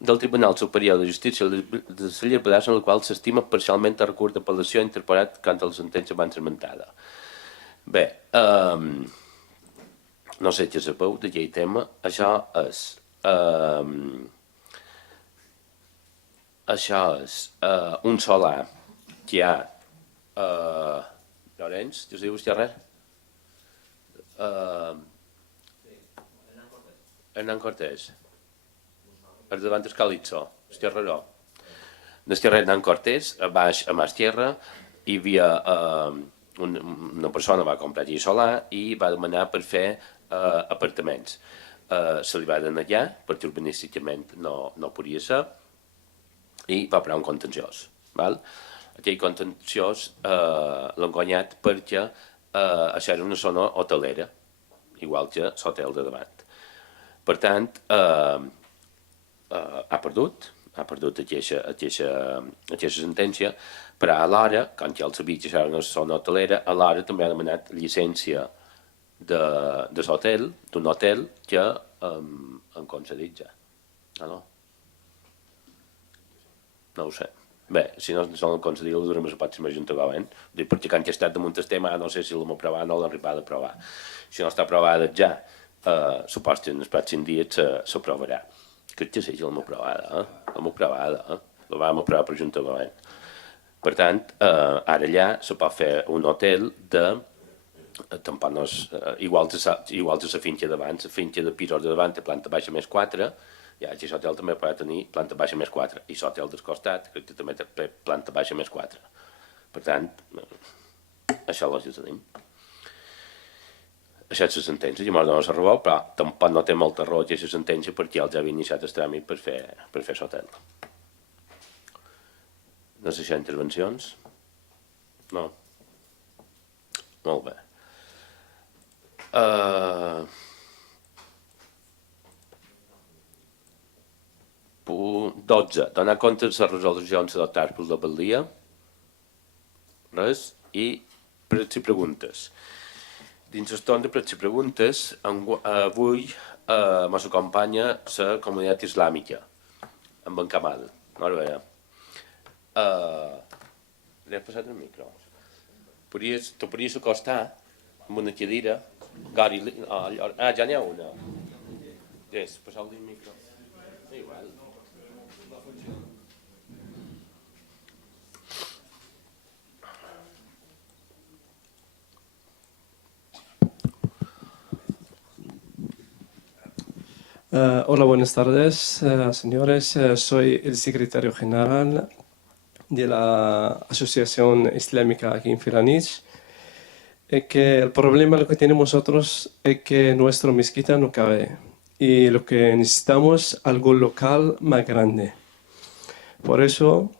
del Tribunal Superior de Justícia de les Illes Balears, en la qual s'estima parcialment el recurs d'apel·lació interposat contra la sentència abans esmentada. Bé, no sé què sabeu d'aquell tema. Això és un solar que hi ha Llorenç, que us diu vostè res? Hernán Cortés. Per davant del Calitzo, Esquerreró. D'Esquerra Hernán Cortés, a baix a Mas Tierra, hi havia una persona va comprar allí solar i va demanar per fer apartaments. Se li va denegar, perquè urbanísticament no podia ser, i va parar un contenciós. Aquell contenciós l'han guanyat perquè això era una zona hotelera, igual que l'hotel de davant. Per tant, ha perdut aquesta sentència, però alhora, quan ja el sabia que això era una zona hotelera, alhora també ha demanat llicència d'un hotel que han concedit ja. No ho sé. Bé, si no solen concedir ho durant la pròxima Junta de Govern, perquè quan ja ha estat damunt el tema, no sé si l'hem aprovat o no l'hem arribat a aprovar. Si no està aprovada ja, suposo que en els pròxims dies s'aprovarà. Crec que sí, l'hem aprovada, la vam aprovar per Junta de Govern. Per tant, ara allà se pot fer un hotel de... tampoc no és igual que la finca davant, la finca de pisos de davant té planta baixa més 4, i aquest hotel també pot tenir planta baixa més 4, i l'hotel del costat crec que també té planta baixa més 4. Per tant, això ho tenim. Això és la sentència, llavors no s'arriba, però tampoc no té molta raó aquesta sentència perquè els havia iniciat el tràmit per fer l'hotel. No sé si hi ha intervencions. No. Molt bé. Punt 12. Donar compte de les resolucions adoptades per l'alcaldia. Res. I pregs i preguntes. Dins el torn de pregs i preguntes, avui ens acompanya la comunitat islàmica, amb en Kamal. Molt bé. Li has passat el micro? Te podries acostar amb una cadira. Gori, ja n'hi ha una. Yes, passeu-li el micro. Igual. Hola, buenas tardes, señores. Soy el secretario general de la Asociación Islámica aquí en Felanitx. Que el problema lo que tenemos nosotros es que nuestra mezquita no cabe y lo que necesitamos es algo local más grande. Por eso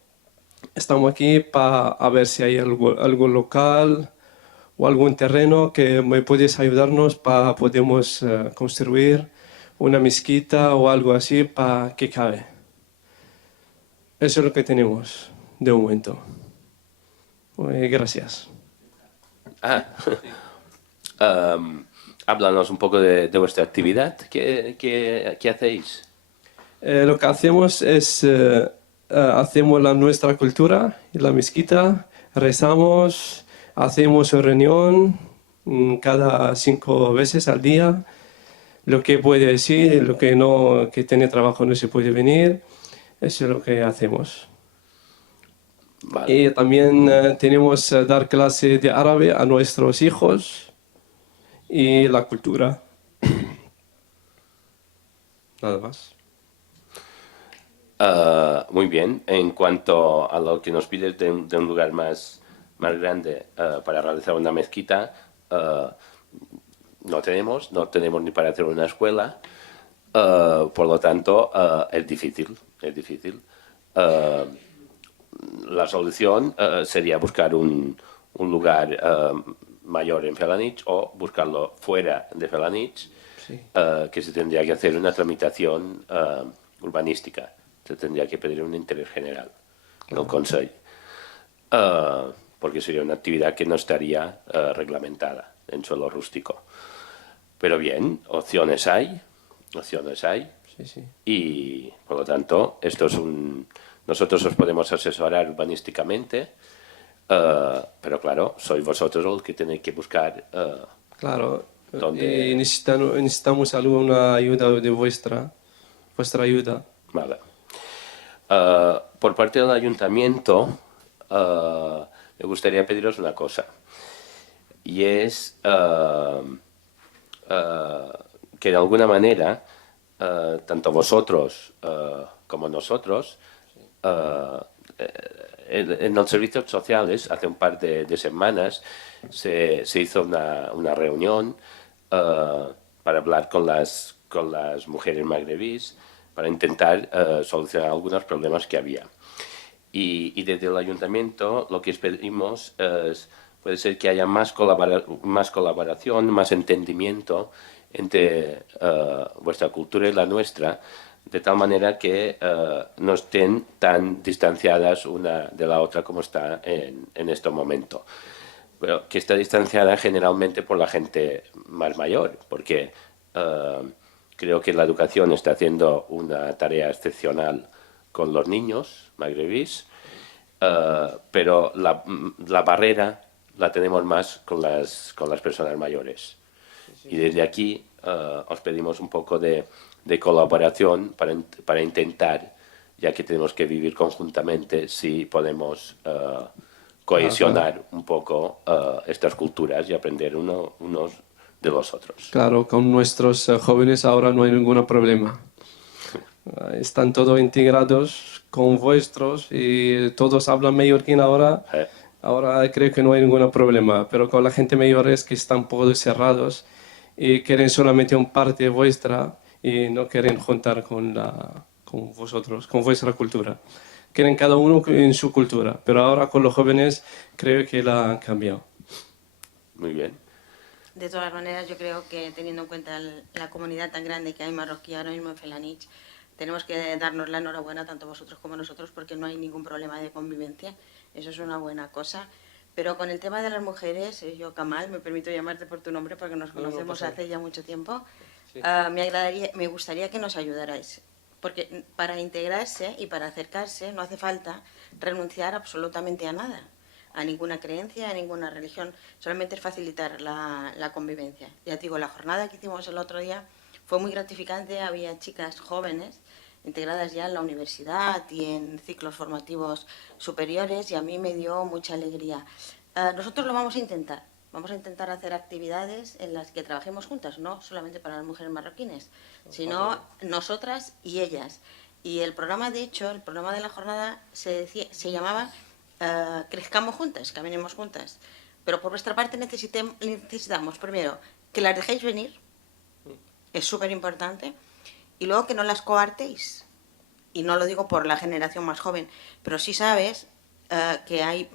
estamos aquí para ver si hay algo local o algún terreno que me puedes ayudarnos para podemos construir una mezquita o algo así para que cabe. Eso es lo que tenemos de momento. Gracias. Háblanos un poco de vuestra actividad. ¿Qué hacéis? Lo que hacemos es, hacemos nuestra cultura en la mezquita, rezamos, hacemos una reunión cada 5 veces al día. Lo que puede decir, lo que no, que tiene trabajo no se puede venir, eso es lo que hacemos. Vale. Y también tenemos dar clase de árabe a nuestros hijos y la cultura. Nada más. Muy bien. En cuanto a lo que nos pides de un lugar más grande para realizar una mezquita, no tenemos ni para hacer una escuela, por lo tanto es difícil. La solución sería buscar un lugar mayor en Felanitx o buscarlo fuera de Felanitx, Sí. que se tendría que hacer una tramitación urbanística, se tendría que pedir un interés general del Consejo, porque sería una actividad que no estaría reglamentada en suelo rústico. Pero bien, opciones hay, Sí, sí. y por lo tanto nosotros os podemos asesorar urbanísticamente, pero claro, sois vosotros los que tenéis que buscar. Claro, ¿Dónde? y necesitamos alguna ayuda de vuestra ayuda. Vale. Por parte del ayuntamiento, me gustaría pediros una cosa, y es que de alguna manera, tanto vosotros como nosotros, en los servicios sociales, hace un par de semanas, se hizo una reunión para hablar con las mujeres magrebíes, para intentar solucionar algunos problemas que había. Y desde el ayuntamiento lo que pedimos puede ser que haya más colaboración, más entendimiento entre vuestra cultura y la nuestra, de tal manera que no estén tan distanciadas una de la otra como está en este momento. Pero que está distanciada generalmente por la gente más mayor, porque creo que la educación está haciendo una tarea excepcional con los niños magrebíes, pero la barrera la tenemos más con las personas mayores. Y desde aquí os pedimos un poco de colaboración para intentar, ya que tenemos que vivir conjuntamente, si podemos cohesionar un poco estas culturas y aprender unos de los otros. Claro, con nuestros jóvenes ahora no hay ningún problema. Están todos integrados con vuestros y todos hablan mallorquín ahora. Ahora creo que no hay ningún problema, pero con la gente mayores que están un poco cerrados y quieren solamente una parte vuestra y no quieren juntar con vosotros, con vuestra cultura. Quieren cada uno en su cultura, pero ahora con los jóvenes creo que la han cambiado. Muy bien. De todas maneras, yo creo que teniendo en cuenta la comunidad tan grande que hay marroquí ahora mismo en Felanitx, tenemos que darnos la enhorabuena tanto vosotros como nosotros porque no hay ningún problema de convivencia, eso es una buena cosa. Pero con el tema de las mujeres, yo Kamal, me permito llamarte por tu nombre porque nos conocemos hace ya mucho tiempo, me gustaría que nos ayudarais. Porque para integrarse y para acercarse no hace falta renunciar absolutamente a nada, a ninguna creencia, a ninguna religión, solamente es facilitar la convivencia. Ya te digo, la jornada que hicimos el otro día fue muy gratificante, había chicas jóvenes integradas ya en la universidad y en ciclos formativos superiores y a mí me dio mucha alegría. Nosotros lo vamos a intentar hacer actividades en las que trabajemos juntas, no solamente para las mujeres marroquines, sino nosotras y ellas. Y el programa, de hecho, el programa de la jornada se llamaba Crezcamos juntas, caminemos juntas. Pero por vuestra parte necesitamos primero que las dejéis venir, es súper importante, y luego que no las coartéis. Y no lo digo por la generación más joven, pero sí sabes que hay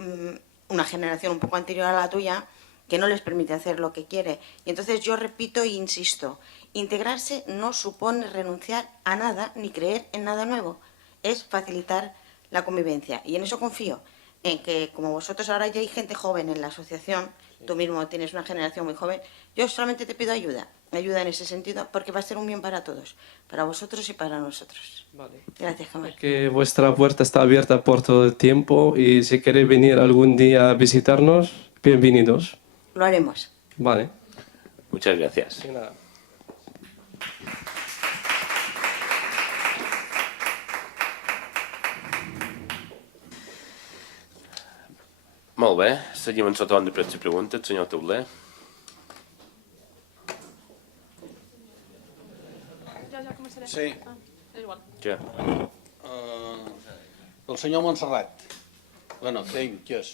una generación un poco anterior a la tuya que no les permite hacer lo que quiere. Y entonces yo repito e insisto, integrarse no supone renunciar a nada ni creer en nada nuevo, es facilitar la convivencia. Y en eso confío, en que como vosotros ahora ya hay gente joven en la asociación, tú mismo tienes una generación muy joven, yo solamente te pido ayuda en ese sentido, porque va a ser un bien para todos, para vosotros y para nosotros. Vale. Gracias, Kamal. Que vuestra puerta está abierta por todo el tiempo y si queréis venir algún día a visitarnos, bienvenidos. Lo haremos. Vale. Muchas gracias. De nada. Molt bé, seguim en sota de premsa i preguntes, senyor Tauler. Sí. Ja. El senyor Montserrat. Bueno, tinc, què és?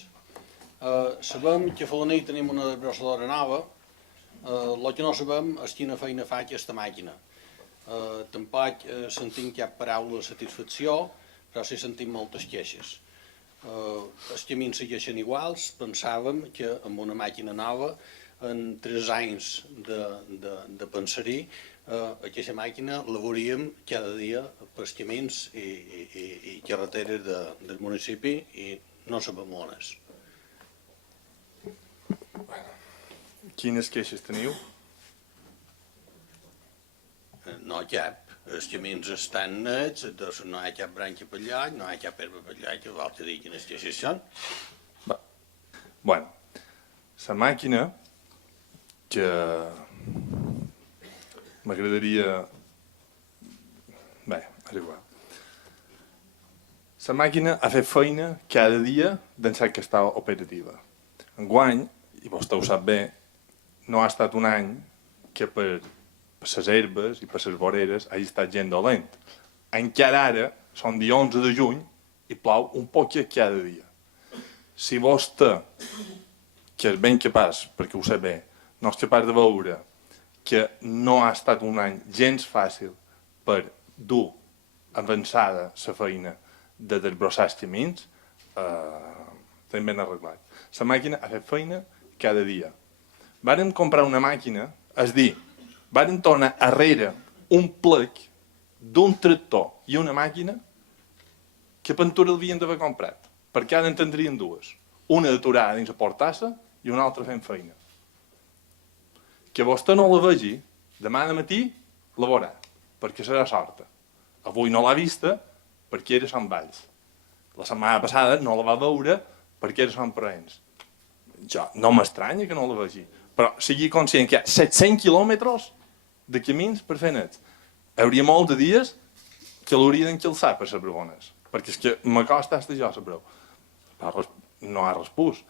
Sabem que a Felanitx tenim una desbrossadora nova, el que no sabem és quina feina fa aquesta màquina. Tampoc sentim cap paraula de satisfacció, però sí sentim moltes queixes. Els camins segueixen iguals, pensàvem que amb una màquina nova, en 3 anys de pensarir, aquesta màquina la veuríem cada dia pels camins i carreteres del municipi i no sabem on és. Quines queixes teniu? No cap. Els camins estan nets, no hi ha cap branca per lloc, no hi ha cap herba per lloc, que vol dir quines queixes són. Bueno, la màquina que m'agradaria... Bé, és igual. La màquina ha fet feina cada dia d'ençà que està operativa. Enguany, i vostè ho sap bé, no ha estat un any que per les herbes i per les voreres hagi estat gent dolent. Encara ara, són dia 11 de juny, i plou un poquet cada dia. Si vostè, que és ben capaç, perquè ho sé bé, no és capaç de veure que no ha estat un any gens fàcil per dur avançada la feina de desbrossar els camins, tenim ben arreglat. La màquina ha fet feina cada dia. Vàrem comprar una màquina, és dir, vàrem tornar arrere un plec d'un tractor i una màquina que pintura l'havien d'haver comprat, perquè ara en tindrien dues. Una d'aturada dins la portassa i una altra fent feina. Que vostè no la vegi, demà de matí la veurà, perquè serà sorta. Avui no l'ha vista perquè era Sant Valls. La setmana passada no la va veure perquè era Sant Proens. Jo no m'estranya que no la vegi, però sigui conscient que hi ha 700 quilòmetres de camins per fer nets. Hi hauria molts de dies que l'hauria d'enquilçar per les bregones, perquè és que m'acosta fins jo a la breu. Però no ha respús.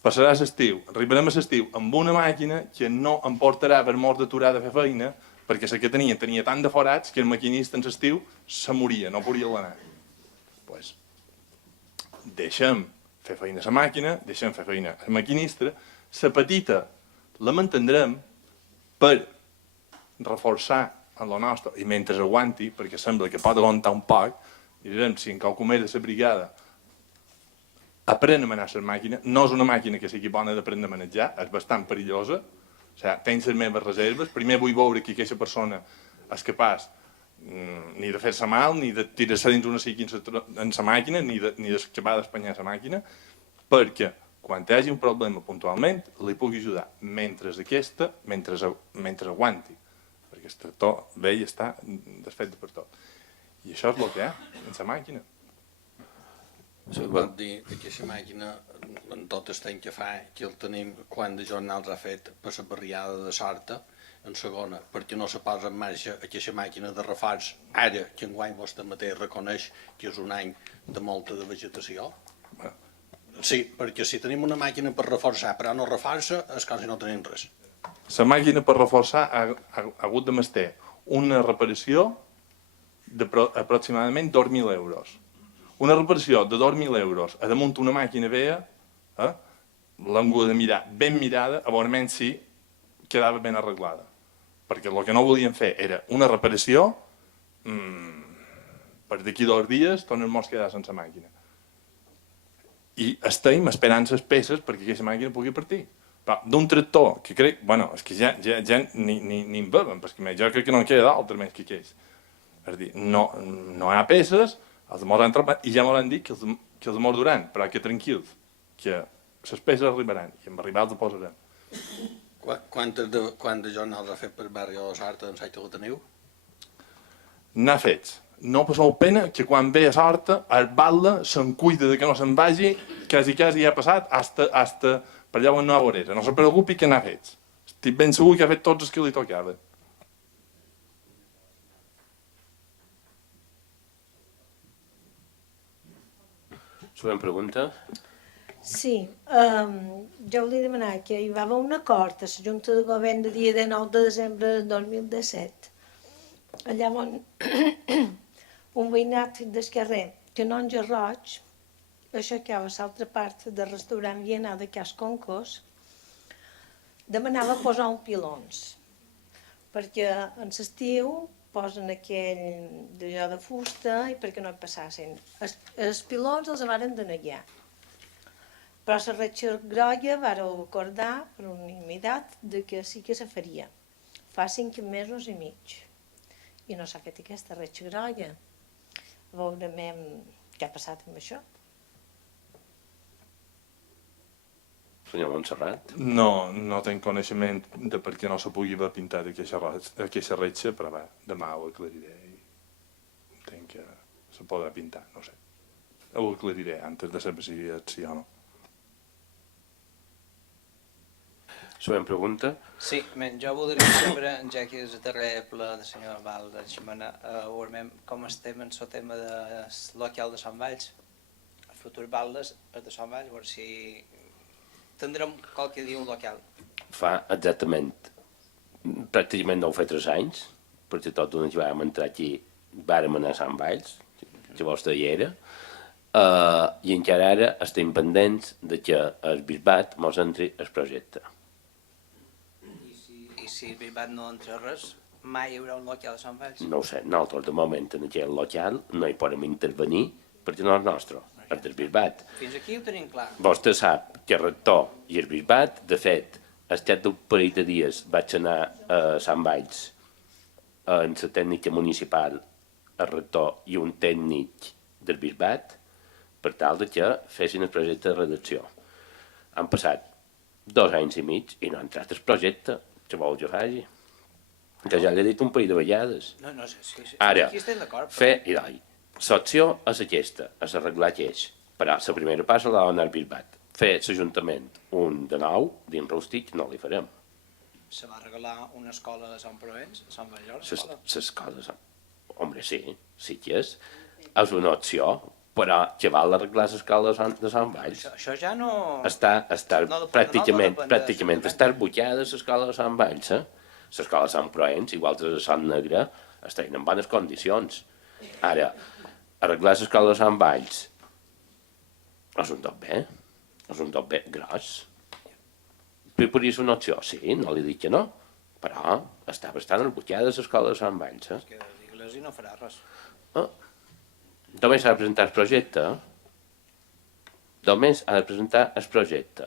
Passarà l'estiu, arribarem a l'estiu amb una màquina que no em portarà per mort d'aturada a fer feina, perquè la que tenia tant de forats que el maquinista en l'estiu se moria, no podia anar. Pues, deixem fer feina a la màquina, deixem fer feina al maquinista, la petita la mantindrem per reforçar en la nostra, i mentre aguanti, perquè sembla que pot aguantar un poc, mirarem si en qualcú més de la brigada aprèn a manejar la màquina. No és una màquina que sigui bona d'aprendre a manejar, és bastant perillosa, o sigui, tens les meves reserves. Primer vull veure que aquesta persona és capaç ni de fer-se mal, ni de tirar-se dins una sigui en la màquina, ni d'acabar d'espanyar la màquina, perquè quan hi hagi un problema puntualment, li pugui ajudar mentre aguanti, perquè el tractor vell està desfet per tot. I això és el que hi ha en la màquina. Se pot dir que aquesta màquina, en tot el temps que fa, que el tenim quan de jornals ha fet per la barriada de Sorta, en segona, perquè no se posa en marxa aquesta màquina de reforç, ara que enguany vostè mateix reconeix que és un any de molta de vegetació. Sí, perquè si tenim una màquina per reforçar però no reforça, és com si no tenim res. La màquina per reforçar ha hagut de mestir una reparació d'aproximadament 2.000 euros. Una reparació de 2.000 euros a damunt una màquina vella, l'hem hagut de mirar ben mirada a veure si quedava ben arreglada. Perquè el que no volien fer era una reparació per d'aquí 2 dies tornem-nos a quedar sense màquina. I estem esperant les peces perquè aquesta màquina pugui partir. D'un tractor que crec, bueno, és que ja ni en veuen, perquè jo crec que no en queda d'altre més que aquells. És a dir, no hi ha peces, els morts han trobat, i ja m'han dit que els morts duran, però que tranquils, que les peces arribaran, i en arribar els ho posarem. Quantes jornades ha fet per barri de Sorta, en saig que la teniu? N'ha fets. No passeu pena que quan ve a Sorta, el batlle se'n cuida de que no se'n vagi, quasi ja ha passat, hasta per allà on no ha vorera. No se preocupi que n'ha fets. Estic ben segur que ha fet tots els que li tocaven. Següent pregunta. Sí, jo volia demanar que hi va haver un acord a la Junta de Govern de dia 9 de desembre de 2017. Allà on un veïnat del carrer Canonge Roig, això que hi ha a l'altra part del restaurant Viena de Cas Concos, demanava posar un pilons, perquè en l'estiu posen aquell d'allò de fusta i perquè no hi passassin. Els pilons els varen denegar. Però la Retxa Grolla va acordar per unanimitat de que sí que se faria. Fa 5 mesos i mig. I no s'ha fet aquesta Retxa Grolla. Veurem què ha passat amb això. Senyor Montserrat. No tinc coneixement de per què no se pugui haver pintat aquesta retxa, però va, demà ho aclariré. Entenc que se podrà pintar, no sé. Ho aclariré antes de saber si és sí o no. Següent pregunta. Sí, jo voldria saber, ja que és el darrer ple de senyor Val de Ximena, com estem en el tema del local de Sant Valls, el futur Valdes de Sant Valls, a veure si tindrem qualque dia un local. Fa exactament, pràcticament no ho fa 3 anys, perquè tot d'una que vam entrar aquí, vàrem anar a Sant Valls, que vostè hi era, i encara ara estem pendents de que el bisbat mos entri el projecte. I si el bisbat no entra res, mai hi haurà un local a Sant Valls? No ho sé, nosaltres de moment en aquest local no hi podem intervenir perquè no és nostre, és del bisbat. Fins aquí ho tenim clar. Vostè sap que el rector i el bisbat, de fet, al cap d'un parell de dies vaig anar a Sant Valls amb la tècnica municipal, el rector i un tècnic del bisbat per tal de que fessin el projecte de redacció. Han passat 2 anys i mig i no ha entrat el projecte. Què vol que faci? Que ja l'he dit un parell de vegades. No, sí, Ara, aquí estem d'acord. l'opció és aquesta, és arreglar queix. Però la primera passa l'ha d'anar al bisbat. Fer l'Ajuntament un de nou, dins rústic, no li farem. Se va regalar una escola a Sant Provenç, a Sant Valls, L'escola, home, sí que és. És una opció, però que val arreglar l'escola de Sant Valls. Això ja no... Està pràcticament està bullada l'escola de Sant Valls. L'escola de Sant Provenç, igual que la Sant Negre, estan en bones condicions. Ara, arreglar l'escola de Sant Valls és un tot bé gros. Podria ser una opció, sí, no li dic que no, però està bastant embullada l'escola de Sant Valls. És que l'Iglesi no farà res. Només ha de presentar el projecte. Només ha de presentar el projecte.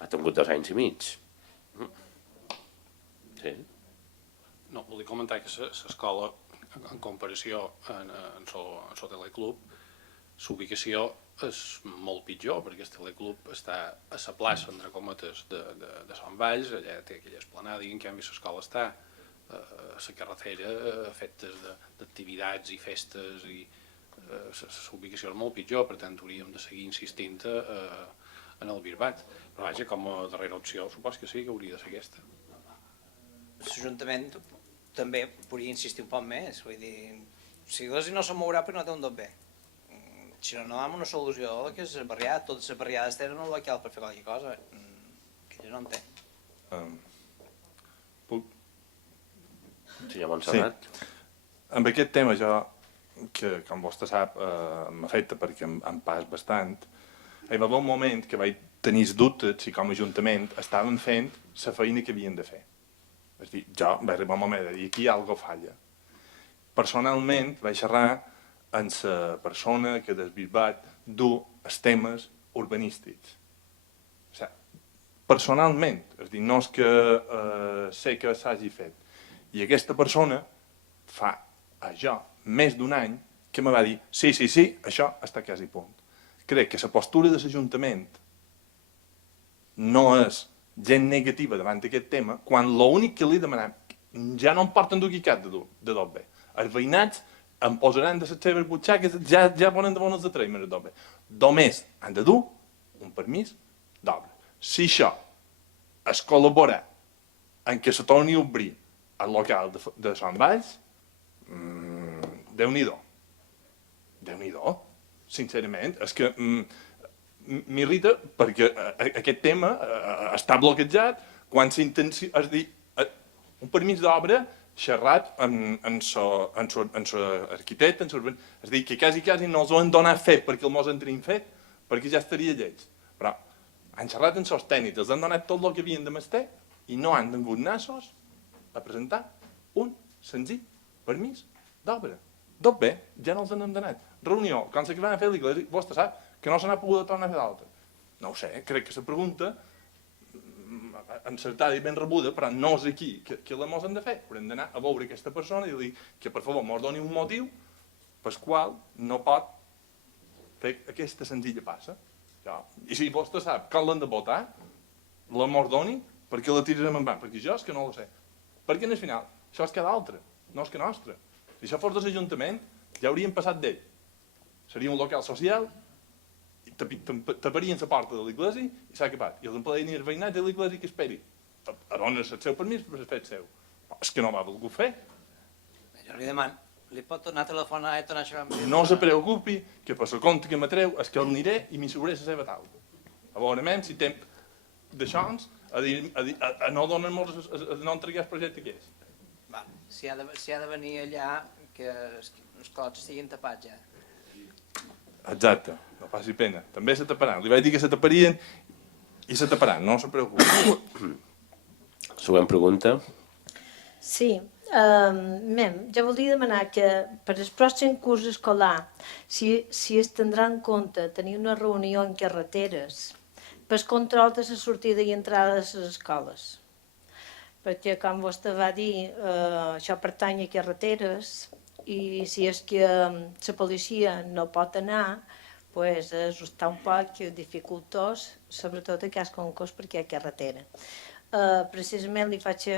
Ha tingut 2 anys i mig. Sí. No, volia comentar que l'escola en comparació en so teleclub, l'ubicació és molt pitjor, perquè el teleclub està a la plaça, entre cometes, de Sant Valls, allà té aquella esplanada, i en canvi l'escola està a la carretera, fetes d'activitats i festes, i l'ubicació és molt pitjor, per tant hauríem de seguir insistint en el Birbat. Però vaja, com a darrera opció, supos que sí, que hauria de ser aquesta. L'Ajuntament també podria insistir un poc més, vull dir, si l'Església no se mourà perquè no té un dot bé. Si no, no hi ha una solució, que és barriada, totes les barriades tenen un local per fer qualque cosa, que ella no en té. Puc? Senyor Montserrat? Sí. Amb aquest tema jo, que com vostè sap m'afecta perquè em pas bastant, hi va haver un moment que vaig tenir dubtes si com a Ajuntament estaven fent la feina que havien de fer. És a dir, jo vaig arribar un moment de dir aquí alguna cosa falla. Personalment vaig xerrar amb la persona que del Bisbat du els temes urbanístics. O sigui, personalment, és a dir, no és que sé que s'hagi fet. I aquesta persona fa això més d'un any que me va dir sí, això està quasi a punt. Crec que la postura de l'Ajuntament no és gent negativa davant d'aquest tema, quan l'únic que li demanem ja no em porten dur cap de tot bé. Els veïnats em posaran de les seves butxaques, ja poden de bones de treure tot bé. Només han de dur un permís d'obra. Si això es col·labora en què se torni a obrir el local de Sant Valls, Déu-n'hi-do. Déu-n'hi-do, sincerament. És que m'irrita perquè aquest tema està bloquejat quan s'intenció... És a dir, un permís d'obra xerrat amb l'arquitecte, és a dir, que quasi no els ho han donat fet perquè el mos en tenim fet, perquè ja estaria lleig. Però han xerrat amb els tècnics, els han donat tot el que havien de mestre i no han vingut nassos a presentar un senzill permís d'obra. Tot bé, ja no els han donat. Reunió, com la que van a fer l'Iglésia, vostè sap que no se n'ha pogut tornar a fer d'altra. No ho sé, crec que la pregunta encertada i ben rebuda, però no és aquí que la mos han de fer. Haurem d'anar a veure aquesta persona i dir que per favor mos doni un motiu pel qual no pot fer aquesta senzilla passa. I si vostè sap com l'han de votar, la mos doni perquè la tirarem en banc, perquè jo és que no la sé. Perquè al final això és cada altre, no és que nostre. Si això fos de l'Ajuntament, ja hauríem passat d'ell. Seria un local social, taparien la porta de l'Iglésia i s'ha acabat. I els empleats i els veïnats de l'Iglésia que esperi. A donar el seu permís per fer el seu. Però és que no va volgut fer. Jo li demano, li pot tornar a telefonar i tornar a xerrar amb ell? No se preocupi, que per la compte que m'atreu és que el aniré i m'hi seguré la seva taula. A veure, si tem d'aixòns, a no donar-nos, a no entregar el projecte que és. Si ha de venir allà, que els clots estiguin tapats ja. Exacte, no passi pena. També se taparan. Li vaig dir que se taparien i se taparan, no se preocupi. Següent pregunta. Sí, jo volia demanar que per el pròxim curs escolar, si es tindrà en compte tenir una reunió en carreteres per control de la sortida i entrada de les escoles. Perquè, com vostè va dir, això pertany a carreteres i si és que la policia no pot anar, doncs està un poc dificultós, sobretot a cas concurs perquè hi ha carretera. Precisament li faig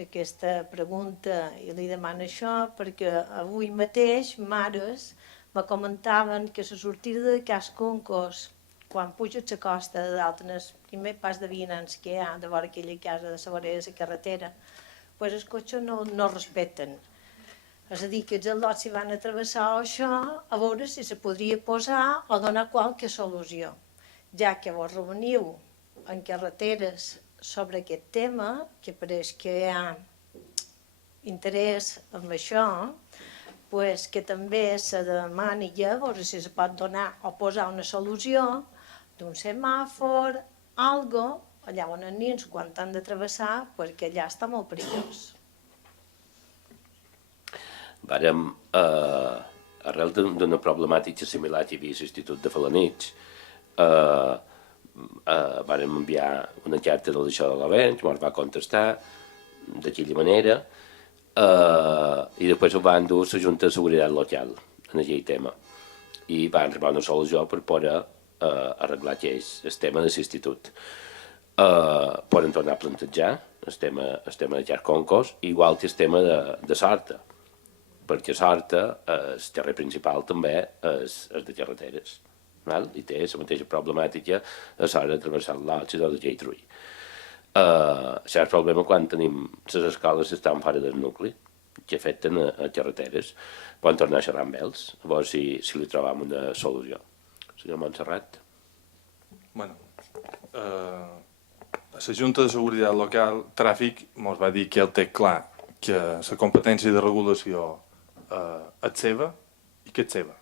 aquesta pregunta i li demano això perquè avui mateix mares me comentaven que la sortida de cas concurs, quan puja la costa de dalt en el primer pas de vianants que hi ha, de vora aquella casa de la vorera de la carretera, doncs els cotxes no respecten. És a dir, que els al·lots s'hi van a travessar això, a veure si se podria posar o donar qualque solució. Ja que vos reuniu en carreteres sobre aquest tema, que pareix que hi ha interès en això, doncs que també se demani ja, veure si se pot donar o posar una solució d'un semàfor, algo, allà on els nens quan han de travessar, perquè allà està molt perillós. Vàrem, arrel d'una problemàtica similar que hi havia a l'Institut de Felanitx, vàrem enviar una carta de l'això de govern, que ens va contestar d'aquella manera, i després ho van dur la Junta de Seguretat Local en aquell tema i van arribar a una solució per poder arreglar el tema de l'institut. Poden tornar a plantejar el tema de Jarconcos, igual que el tema de Sorta, perquè Sorta, el terrer principal també és de carreteres, val? I té la mateixa problemàtica a l'hora de travessar l'Alts i de Geitruí. Això és el problema quan tenim les escoles que estan fora del nucli, que afecten a carreteres. Poden tornar a xerrar amb ells, a veure si li trobam una solució. Senyor Montserrat. Bueno, la Junta de Seguretat Local, Tràfic, ens va dir que el té clar, que la competència de regulació és seva i que és seva,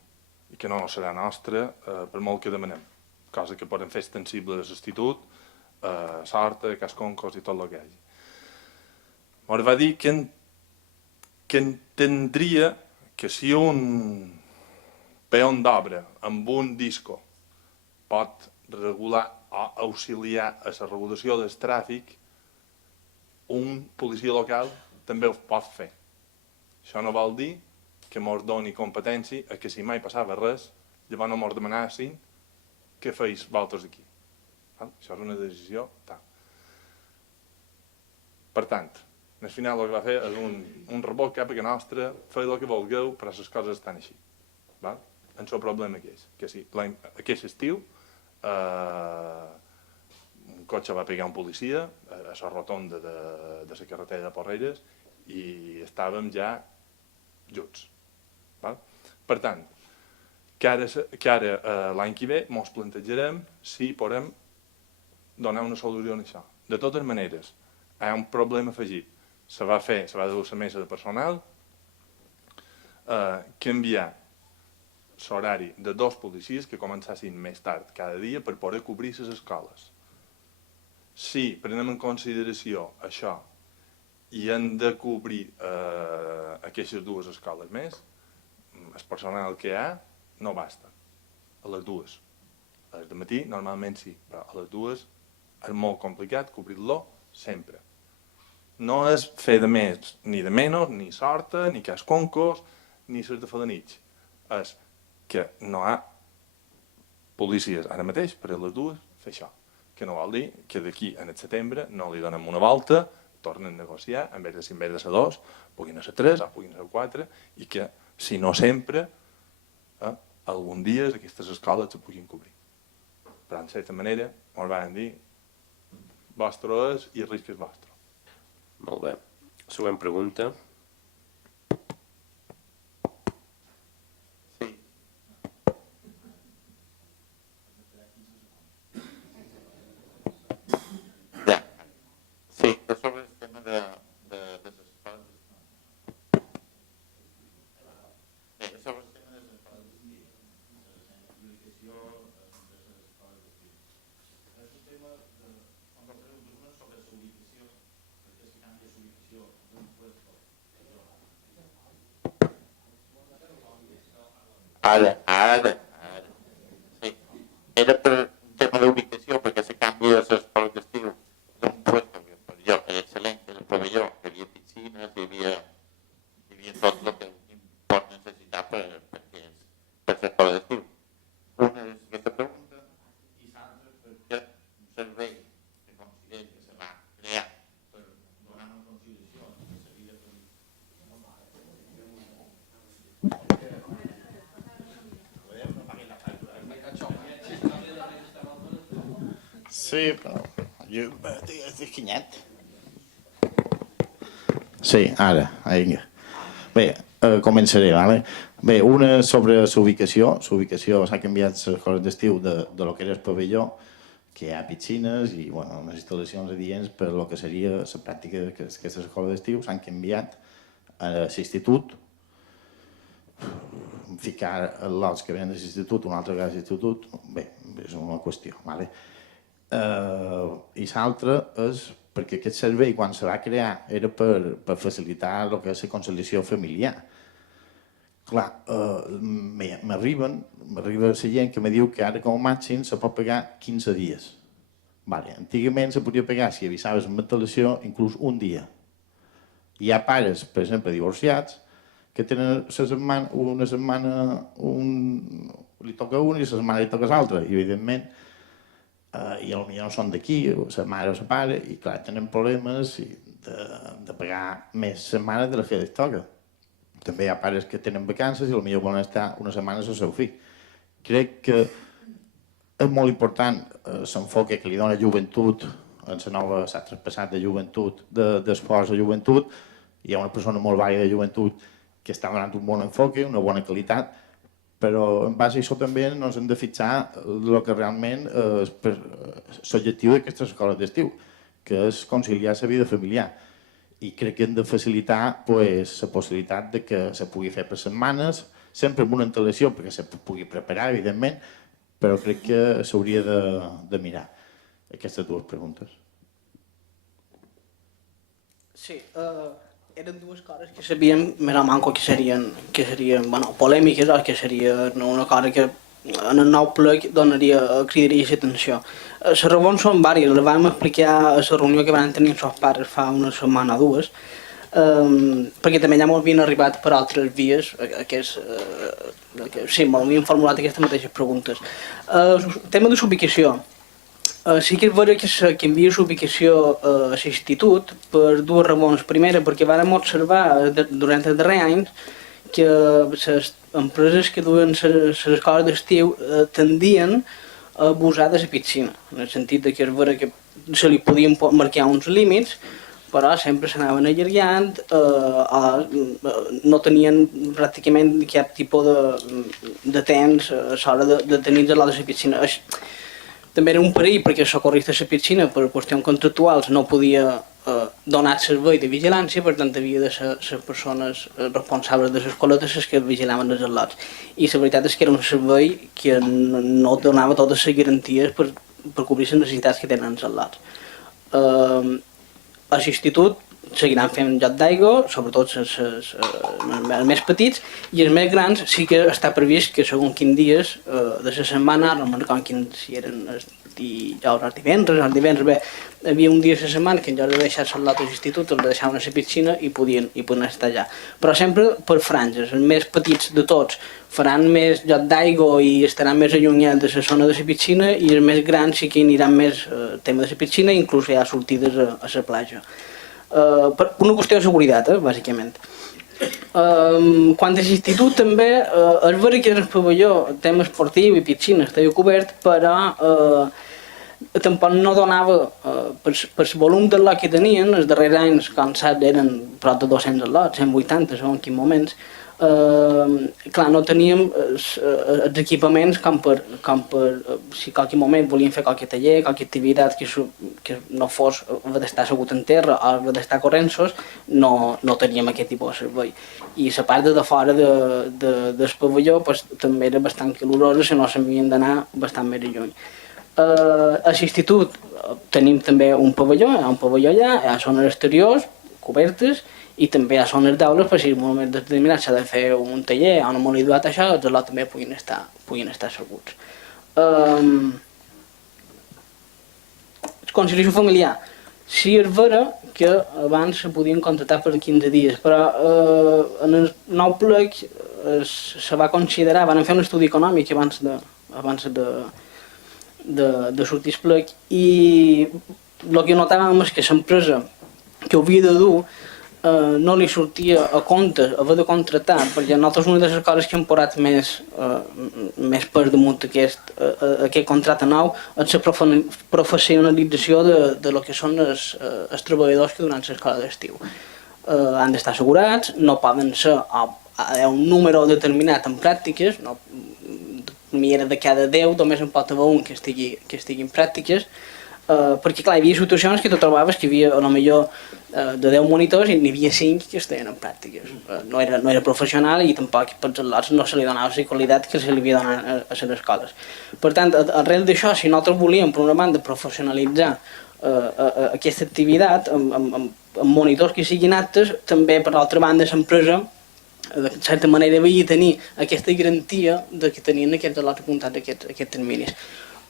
i que no serà nostra per molt que demanem, cosa que poden fer extensible a l'institut, Sorta, Casconcos i tot el que hi hagi. Ens va dir que entendria que si un peón d'obra amb un disco pot regular o auxiliar a la regulació del tràfic, un policia local també ho pot fer. Això no vol dir que ens doni competència a que si mai passava res, llavors no ens demanassin què feis vosaltres aquí. Això és una decisió tal. Per tant, al final el que va fer és un rebot cap a que nostre, feu el que vulgueu, però les coses estan així. El seu problema que és que si aquest estiu un cotxe va pegar un policia a la rotonda de la carretera de Porreres i estàvem ja junts. Per tant, que ara l'any que ve ens plantejarem si podem donar una solució a això. De totes maneres, hi ha un problema afegit. Se va dur la mesa de personal, canviar l'horari de 2 policies que començassin més tard cada dia per poder cobrir les escoles. Si prenem en consideració això i hem de cobrir aquestes 2 escoles més, el personal que hi ha no basta. A les 2. A les de matí normalment sí, però a les 2 és molt complicat cobrir-lo sempre. No és fer de més ni de menys, ni Sorta, ni Casconcos, ni les de Felanitx. És que no hi ha policies ara mateix per a les 2 fer això. Que no vol dir que d'aquí al setembre no li donem una volta, tornen a negociar, en vez de ser 2, puguin ser 3 o puguin ser 4, i que, si no sempre, algun dia aquestes escoles se puguin cobrir. Però, en certa manera, ens van dir vostre és i el risc és vostre. Molt bé. Següent pregunta. Sí, sobre el tema de les escoles. Sobre el tema de les escoles d'estiu, la sensibilització de les escoles d'estiu. És un tema de... Quan parlem d'una sobre la ubicació, perquè es canvia la ubicació d'un puesto. Ara. Sí. Era per un tema d'ubicació, perquè se canvia les escoles d'estiu d'un puesto que per jo era excel·lent, era el pavelló, hi havia piscines, hi havia tot el que pot necessitar per l'escola d'estiu. Una és aquesta pregunta i l'altra perquè un servei que consideri que se va crear per donar una conciliació de la vida Sí, però jo estic quinyat. Sí, ara, vinga. Bé, començaré, vale? Bé, una sobre l'ubicació. L'ubicació s'ha canviat les escoles d'estiu de lo que era el pavelló, que hi ha piscines i unes instal·lacions adients per lo que seria la pràctica d'aquestes escoles d'estiu. S'han canviat a l'institut, ficar els que venen de l'institut, un altre cas d'institut, bé, és una qüestió, vale? I l'altre és perquè aquest servei, quan se va crear, era per facilitar el que és la conciliació familiar. Clar, m'arriba la gent que me diu que ara com a màxim se pot pagar 15 dies. Antigament se podia pagar, si avisaves amb antelació, inclús un dia. Hi ha pares, per exemple, divorciats, que tenen una setmana li toca un i la setmana li toca l'altre, i evidentment i potser no són d'aquí, la mare o el pare, i clar, tenen problemes de pagar més setmanes de les que els toca. També hi ha pares que tenen vacances i potser volen estar una setmana amb el seu fill. Crec que és molt important l'enfoque que li dona joventut, en la nova s'ha traspassat de joventut, d'esports a joventut. Hi ha una persona molt vàlida de joventut que està donant un bon enfoque, una bona qualitat, però en base a això també ens hem de fixar el que realment és l'objectiu d'aquestes escoles d'estiu, que és conciliar la vida familiar. I crec que hem de facilitar la possibilitat de que se pugui fer per setmanes, sempre amb una antelació perquè se pugui preparar, evidentment, però crec que s'hauria de mirar aquestes dues preguntes. Sí, eren dues coses que sabíem més o manco que serien polèmiques o que serien una cosa que en el nou plec cridaria l'atenció. Les raons són diverses, les vam explicar a la reunió que van tenir els seus pares fa una setmana o dues, perquè també ja m'havien arribat per altres vies, sí, m'havien formulat aquestes mateixes preguntes. El tema de l'ubicació. Sí que és vera que se canvia l'ubicació a l'institut per dues raons. Primera, perquè vam observar durant els darrers anys que les empreses que duen les escoles d'estiu tendien a abusar de la piscina, en el sentit que és vera que se li podien marcar uns límits, però sempre s'anaven allargant, no tenien pràcticament cap tipus de temps a l'hora de tenir-los a la piscina. També era un perill perquè el socorrista de la piscina, per qüestions contractuals, no podia donar servei de vigilància, per tant havia de ser les persones responsables de les coletes les que vigilaven els al·lots. I la veritat és que era un servei que no donava totes les garanties per cobrir les necessitats que tenen els al·lots. A l'institut seguiran fent joc d'aigua, sobretot els més petits, i els més grans sí que està previst que segons quins dies de la setmana, no me'n recordo quins si eren els divendres, bé, hi havia un dia a la setmana que en lloc de deixar l'al·lot a l'institut els deixaven a la piscina i podien estar allà. Però sempre per franges, els més petits de tots faran més joc d'aigua i estaran més allunyats de la zona de la piscina, i els més grans sí que aniran més al tema de la piscina, inclús hi ha sortides a la platja. Per una qüestió de seguretat, bàsicament. Quant a l'institut també, és vera que el pavelló, tema esportiu i piscina, estava cobert, però tampoc no donava, per el volum de lot que tenien, els darrers anys, com saps, eren prop de 200 lots, 180 segons quins moments, clar, no teníem els equipaments com per si en qualque moment volíem fer qualque taller, qualque activitat que no fos haver d'estar assegut en terra o haver d'estar corrents, no teníem aquest tipus de servei. I la part de fora del pavelló també era bastant calorosa, si no s'havien d'anar bastant més lluny. A l'institut tenim també un pavelló, hi ha un pavelló allà, hi ha zones exteriors cobertes, i també hi ha zones d'aules per si en un moment determinat s'ha de fer un taller o una modalitat això, els al·lots també puguin estar asseguts. Conciliació familiar. Sí, és vera que abans se podien contractar per 15 dies, però en el nou plec se va considerar, van fer un estudi econòmic abans de sortir el plec, i el que notàvem és que l'empresa que ho havia de dur no li sortia a compte haver de contractar, perquè nosaltres una de les coses que hem posat més per damunt aquest contracte nou és la professionalització de lo que són els treballadors que duran l'escola d'estiu. Han d'estar assegurats, no poden ser un número determinat en pràctiques, només de cada 10 només en pot haver un que estigui en pràctiques, perquè clar, hi havia situacions que tu trobaves que hi havia potser de 10 monitors i n'hi havia 5 que estaven en pràctiques. No era professional i tampoc pels al·lots no se li donava la qualitat que se li havia donat a les escoles. Per tant, arrel d'això, si nosaltres volíem, per una banda, professionalitzar aquesta activitat amb monitors que siguin aptes, també, per l'altra banda, l'empresa de certa manera havia de tenir aquesta garantia que tenien aquests al·lots apuntats aquests terminis.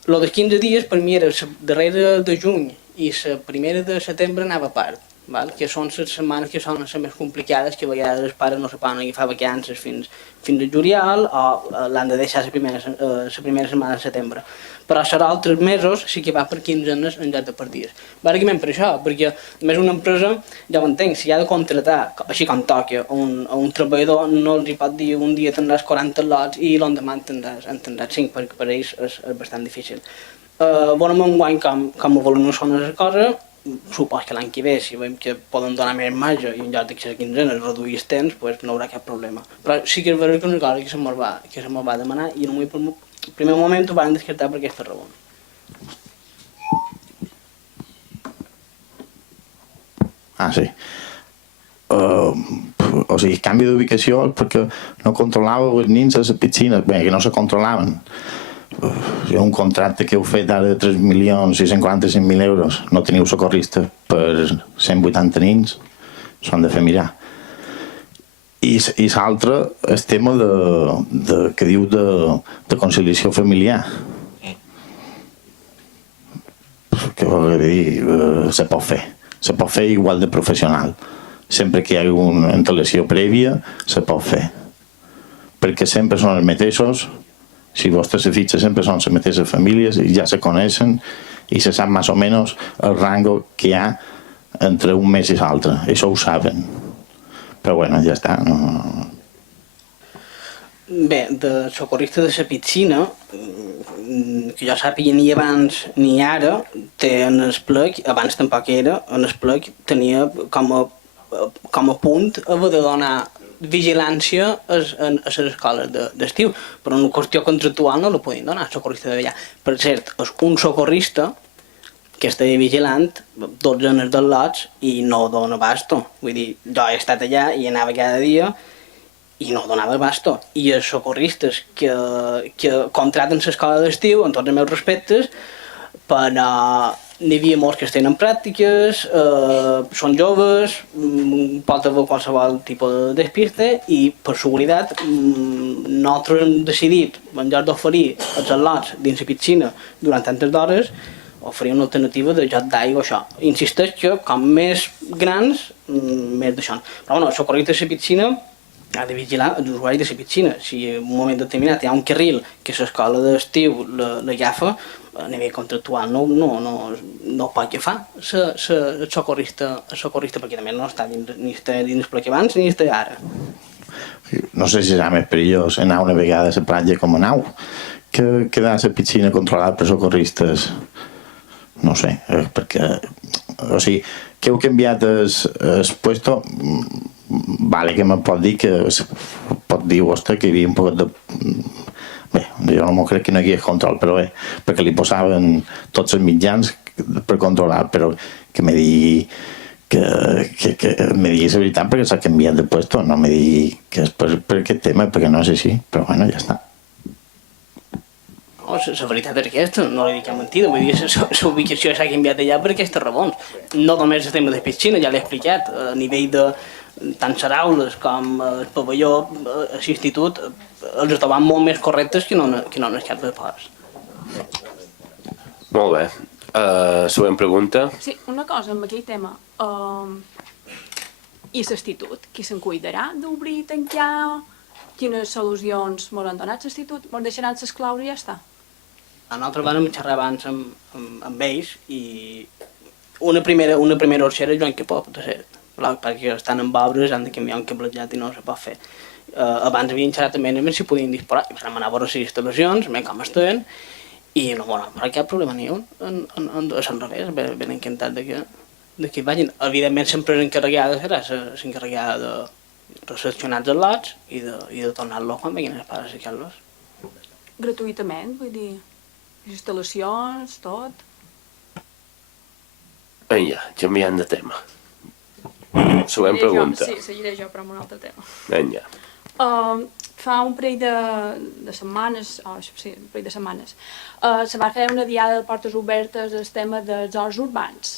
El dels 15 dies per mi era la darrera de juny i la primera de setembre anava a part. val? Que són les setmanes que són les més complicades, que a vegades els pares no se poden agafar vacances fins a juliol o l'han de deixar la primera setmana de setembre. Però serà altres mesos sí que va per quinzenes en lloc de per dies. Bàsicament per això, perquè més una empresa, ja ho entenc, si ha de contratar, així com toca, un treballador, no els hi pot dir un dia tindràs 40 lots i l'endemà en tindràs 5, perquè per ells és bastant difícil. Veurem enguany com evolucionen les coses. Supos que l'any que ve, si veiem que poden donar més marge i en lloc de que les quinzenes reduir els temps, doncs no hi haurà cap problema. Però sí que és veritat que és una cosa que se me'l va demanar i en un primer moment ho van descartar per aquesta raó. Sí. O sigui, canvi d'ubicació perquè no controlava els nens a les piscines, bé, que no se controlaven. Hi ha un contracte que heu fet ara de 3.645.000 euros, no teniu socorrista per 180 nens, s'han de fer mirar. I l'altre, el tema que diu de conciliació familiar. Què vol dir? Se pot fer igual de professional. Sempre que hi hagi una antelació prèvia, se pot fer. Perquè sempre són els mateixos. Si vostè se fixa, sempre són les mateixes famílies i ja se coneixen i se sap més o menys el rango que hi ha entre un mes i l'altre. Això ho saben. Però bueno, ja està. Bé, de socorrista de la piscina, que jo sàpiga ni abans ni ara, té en el plec, abans tampoc era, en el plec tenia com a punt haver de donar vigilància a les escoles d'estiu, però una qüestió contractual no la podien donar, socorrista d'allà. Per cert, és un socorrista que estava vigilant 12 anys dels lots i no dona abasto. Vull dir, jo he estat allà i anava cada dia i no donava abasto. I els socorristes que contraten l'escola d'estiu, amb tots els meus respectes, però n'hi havia molts que tenen pràctiques, són joves, pot haver qualsevol tipus de despiste i per seguretat nosaltres hem decidit, en lloc d'oferir els lots dins la piscina durant tantes hores, oferir una alternativa de joc d'aigua, això. Insisteix que com més grans, més d'això. Però bueno, el socorrista de la piscina ha de vigilar els usuaris de la piscina. Si en un moment determinat hi ha un carril que l'escola d'estiu l'agafa, a nivell contractual no pot agafar el socorrista perquè també no està ni dins el pla que abans ni està ara. No sé si serà més perillós anar una vegada a la platja com a nau que quedar a la piscina controlada per socorristes. No sé, perquè... O sigui, que heu canviat el puesto, vale que me pot dir que pot dir vostè que hi havia un poc de... Bé, jo no m'ho crec que no hi hagués control, però bé, perquè li posaven tots els mitjans per controlar, però que me digui que me diguis la veritat perquè s'ha canviat de puesto, no me digui que és per aquest tema, perquè no és així, però bueno, ja està. La veritat és aquesta, no li dic cap mentida, vull dir, la ubicació s'ha canviat allà per aquestes raons. No només el tema de piscina, ja l'he explicat, a nivell de tant les aules com el pavelló, l'institut, els trobaven molt més correctes que no en el cap de ports. Molt bé. Següent pregunta. Sí, una cosa amb aquell tema. I l'institut? Qui se'n cuidarà d'obrir i tancar? Quines solucions m'hauran donat l'institut? Me'n deixaran les claus i ja està? Nosaltres vam xerrar abans amb ells i una primera opció era Joan Capó, de cert, perquè estan en obres, han de canviar un cablejat i no se pot fer. Abans havien xerrat també a si podien disposar, i vam anar a veure les instal·lacions, com estaven, i no vam veure cap problema ni un, a Sant Revés, ben encantat de que hi vagin. Evidentment sempre l'encarregada serà l'encarregada de recepcionar els lots i de tornar-los quan vinguin els pares a cercar-los. Gratuïtament, vull dir, instal·lacions, tot. Vinga, canviant de tema. Següent pregunta. Sí, seguiré jo, però amb un altre tema. Vinga. Fa un parell de setmanes, un parell de setmanes, se va fer una diada de portes obertes al tema dels horts urbans.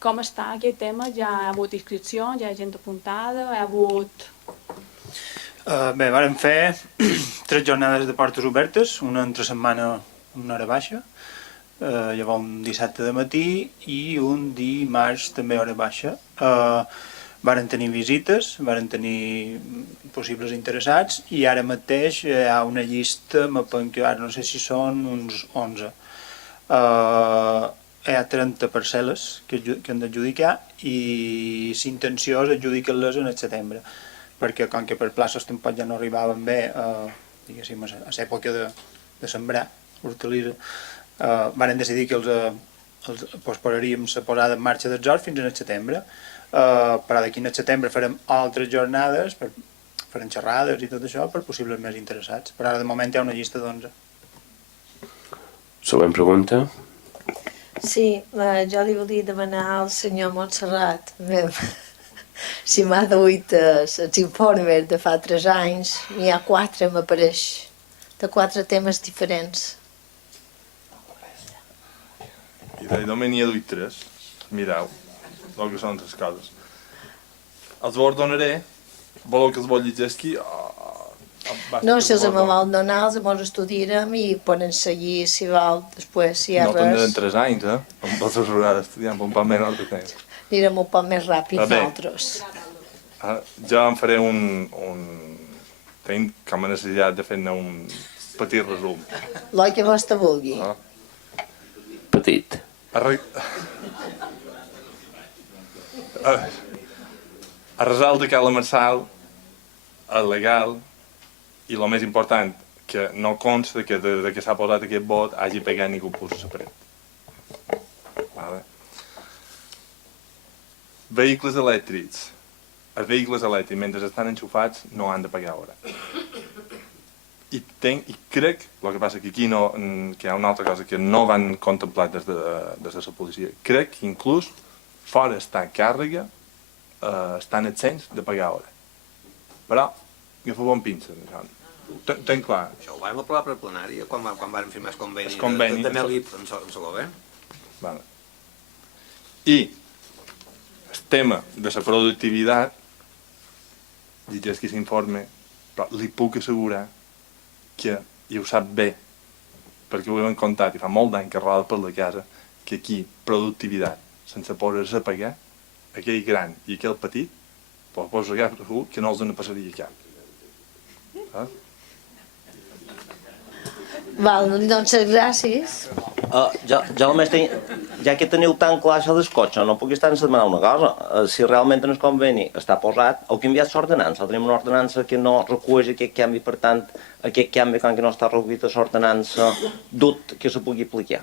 Com està aquest tema? Ja ha hagut inscripcions, ja hi ha gent apuntada, ha hagut... Bé, vàrem fer 3 jornades de portes obertes, una entre setmana una hora baixa, llavors un dissabte de matí i un dimarts també hora baixa, varen tenir visites, varen tenir possibles interessats i ara mateix hi ha una llista, me penso, ara no sé si són uns 11. Hi ha 30 parcel·les que han d'adjudicar i l'intenció és adjudicar-les en el setembre, perquè com que per places tampoc ja no arribaven bé diguéssim, a l'època de sembrar hortalissa, varen decidir que els posaríem la posada en marxa dels horts fins al setembre. Però d'aquí al setembre farem altres jornades, farem xerrades i tot això per possibles més interessats. Però ara de moment hi ha una llista d'11. Següent pregunta. Sí, jo li volia demanar al senyor Montserrat si m'ha duit els informes de fa 3 anys, n'hi ha 4, m'apareix, de 4 temes diferents. I de moment n'hi ha duit 3. Mireu el que són les coses. Els vos donaré, voleu que els vos llegeixi? No, si els me vol donar, els mos estudiarem i poden seguir, si vol, després, si hi ha no tindrem res. 3 anys, Em pots assegurar d'estudiar un poc menor de temps. Anirem un poc més ràpid Va bé. nosaltres. Jo em faré Tinc com a necessitat de fer-ne un petit resum. Lo que vostè vulgui. Petit. A resoldre que la Marçal és legal i el més important, que no consta que de que s'ha posat aquest vot hagi pegat ningú pus sepret. Vale. Vehicles elèctrics. Els vehicles elèctrics, mentre estan enxufats, no han de pagar hora. I crec, el que passa que aquí que hi ha una altra cosa que no van contemplar des de la policia, crec que inclús fora està càrrega, estan exempts de pagar hora. Però, agafeu amb pinces, això. Tenc clar. Això ho vam aprovar per plenària, quan vam firmar el conveni. El conveni. De Melip, en Salobé. Vale. I el tema de la productivitat, llegeix que s'informe, però li puc assegurar que, i ho sap bé, perquè ho hem contat i fa molt d'any que roda per la casa, que aquí productivitat, sense posar-se a pagar, aquell gran i aquell petit, pots agafar segur que no els en passaria cap. Saps? Val, doncs gràcies. Jo només tinc, ja que teniu tan clar això del cotxe, no puc estar en demanar una cosa. Si realment en el conveni està posat, heu canviat l'ordenança. Tenim una ordenança que no recull aquest canvi, per tant, aquest canvi, quan no està recollit a l'ordenança, dut que se pugui aplicar.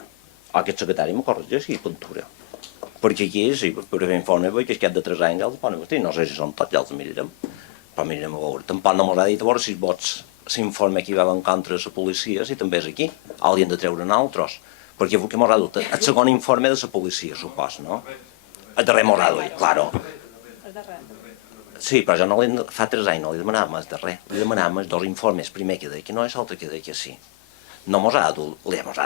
Aquest secretari m'ho corregeix i pintura. Perquè aquí, sí, per fer informe, veig que és cap de 3 anys ja els poden vestir. No sé si són tots, ja els mirarem. Però mirarem a veure. Tampoc no m'ho ha dit a veure si els vots s'informe que hi va en contra de la policia, si també és aquí. Haurien de treure nosaltres. Perquè que m'ho ha dut el segon informe de la policia, supos, no? El darrer m'ho ha dut, claro. Sí, però jo no fa 3 anys no li demanàvem el darrer. Li demanàvem els 2 informes, primer que deia que no és l'altre que deia que sí. No mos ha dut,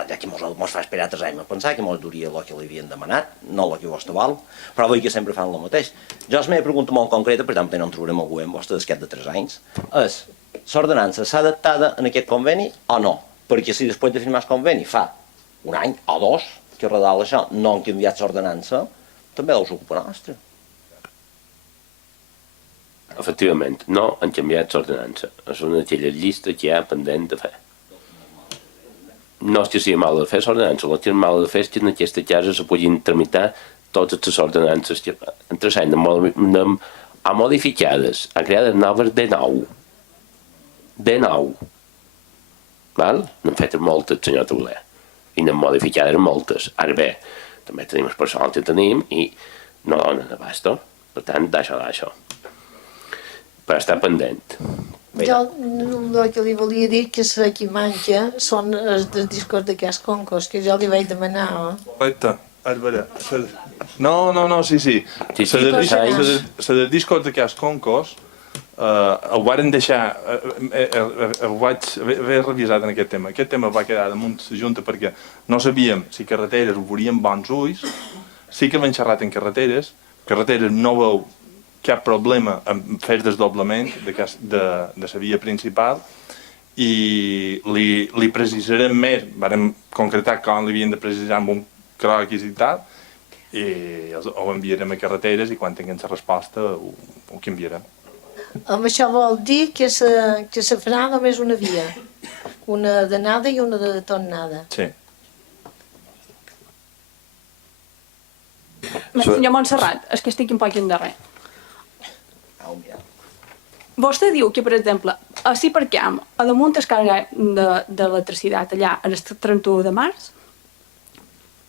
ja que mos fa esperar 3 anys, pensava que mos duria el que li havien demanat, no el que vostè vol, però vull que sempre fan el mateix. Jo la meva pregunta molt concreta, per tant, no en trobarem algú en vostè d'esquet de 3 anys, és, l'ordenança s'ha adaptada en aquest conveni o no? Perquè si després de firmar el conveni fa 1 any o 2 que redalt això no han canviat l'ordenança, també us ocupa nostra. Efectivament, no han canviat l'ordenança. És una d'aquella llista que hi ha pendent de fer. No és que sigui mal de fer l'ordenança, el que és mal de fer és que en aquesta casa se puguin tramitar totes les ordenances que entre s'han a modificades, a creades noves de nou. De nou. Val? N'han fet moltes, senyor Tauler. I n'han modificades moltes. Ara bé, també tenim els personals que tenim i no donen abast. Per tant, d'això. Per estar pendent. Jo el que li volia dir que la que manca són els discos d'aquests concurs que jo li vaig demanar. Correcte, és veritat. No, sí. La de discos d'aquests concurs ho varen deixar, ho vaig haver revisat en aquest tema. Aquest tema va quedar damunt la Junta perquè no sabíem si carreteres ho veurien bons ulls, sí que vam xerrat en carreteres no veu cap problema en fer desdoblament de la via principal i li precisarem més, vam concretar com li havien de precisar amb un croquis i tal, i ho enviarem a carreteres i quan tinguem la resposta ho canviarem. Amb això vol dir que se farà només una via, una d'anada i una de tornada. Sí. Senyor Montserrat, és que estic un poc endarrer. Vostè diu que, per exemple, així per camp, a damunt es carga d'electricitat allà el 31 de març,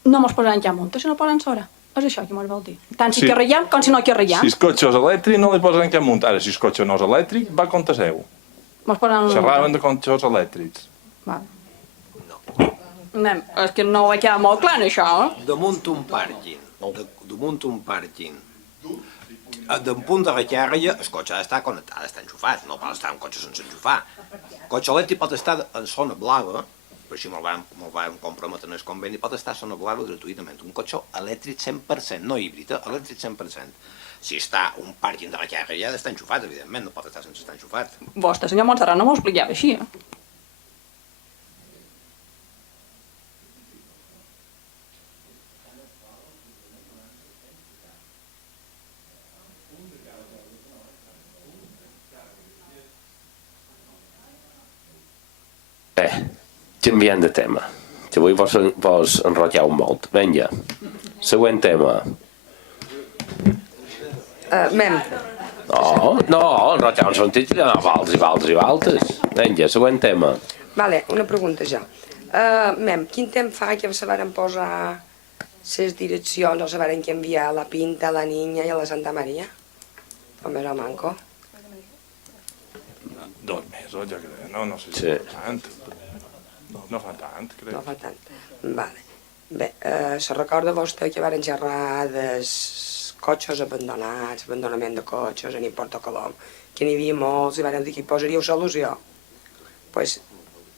no mos posaran cap multa si no posen sobre. És això que mos vol dir. Tant si carregem com si no carregem. Si el cotxe és elèctric no li posaran cap multa. Ara, si el cotxe no és elèctric, va a compte seu. Mos posaran una multa. Xerraven de cotxes elèctrics. Val. És que no ho ha quedat molt clar, això, eh? Damunt un pàrquing, d'un punt de recàrrega, el cotxe ha d'estar connectat, ha d'estar enxufat, no pot estar un cotxe sense enxufar. El cotxe elèctric pot estar en zona blava, per així me'l vam comprometre en el conveni, pot estar a zona blava gratuïtament. Un cotxe elèctric 100%, no híbrid, elèctric 100%. Si està un pàrquing de recàrrega ja ha d'estar enxufat, evidentment, no pot estar sense estar enxufat. Vostè, senyor Montserrat, no m'ho explicava així, eh? Canviant de tema, que avui vos enrotlleu molt. Vinga, següent tema. Mem. No, enrotlleu en sentit que hi ha valtes. Vinga, següent tema. Vale, una pregunta ja. Mem, quin temps fa que se varen posar les direccions o se varen canviar a la Pinta, a la Niña i a la Santa Maria? O més o manco? 2 mesos, jo crec. No sé si tant. No fa tant, crec. No fa tant. Vale. Bé, se recorda vostè que varen xerrar dels cotxes abandonats, abandonament de cotxes en Porto Colom, que n'hi havia molts i varen dir que hi posaríeu solució. Pues,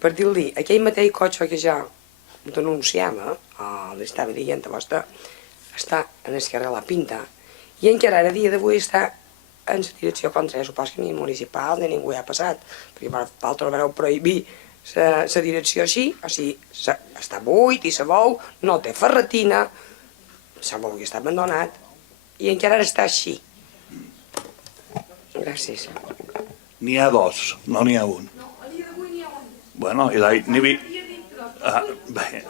per dir-li, aquell mateix cotxe que ja ho denunciem, li estava dient a vostè, està en el carrer La Pinta, i encara a dia d'avui està en la direcció contrària, supos que ni municipal ni ningú hi ha passat, perquè vosaltres vareu prohibir la direcció així, o sigui, està buit i se veu, no té ferretina, se veu que està abandonat, i encara està així. Gràcies. N'hi ha 2, no n'hi ha un. Bueno, i n'hi havia... Bé,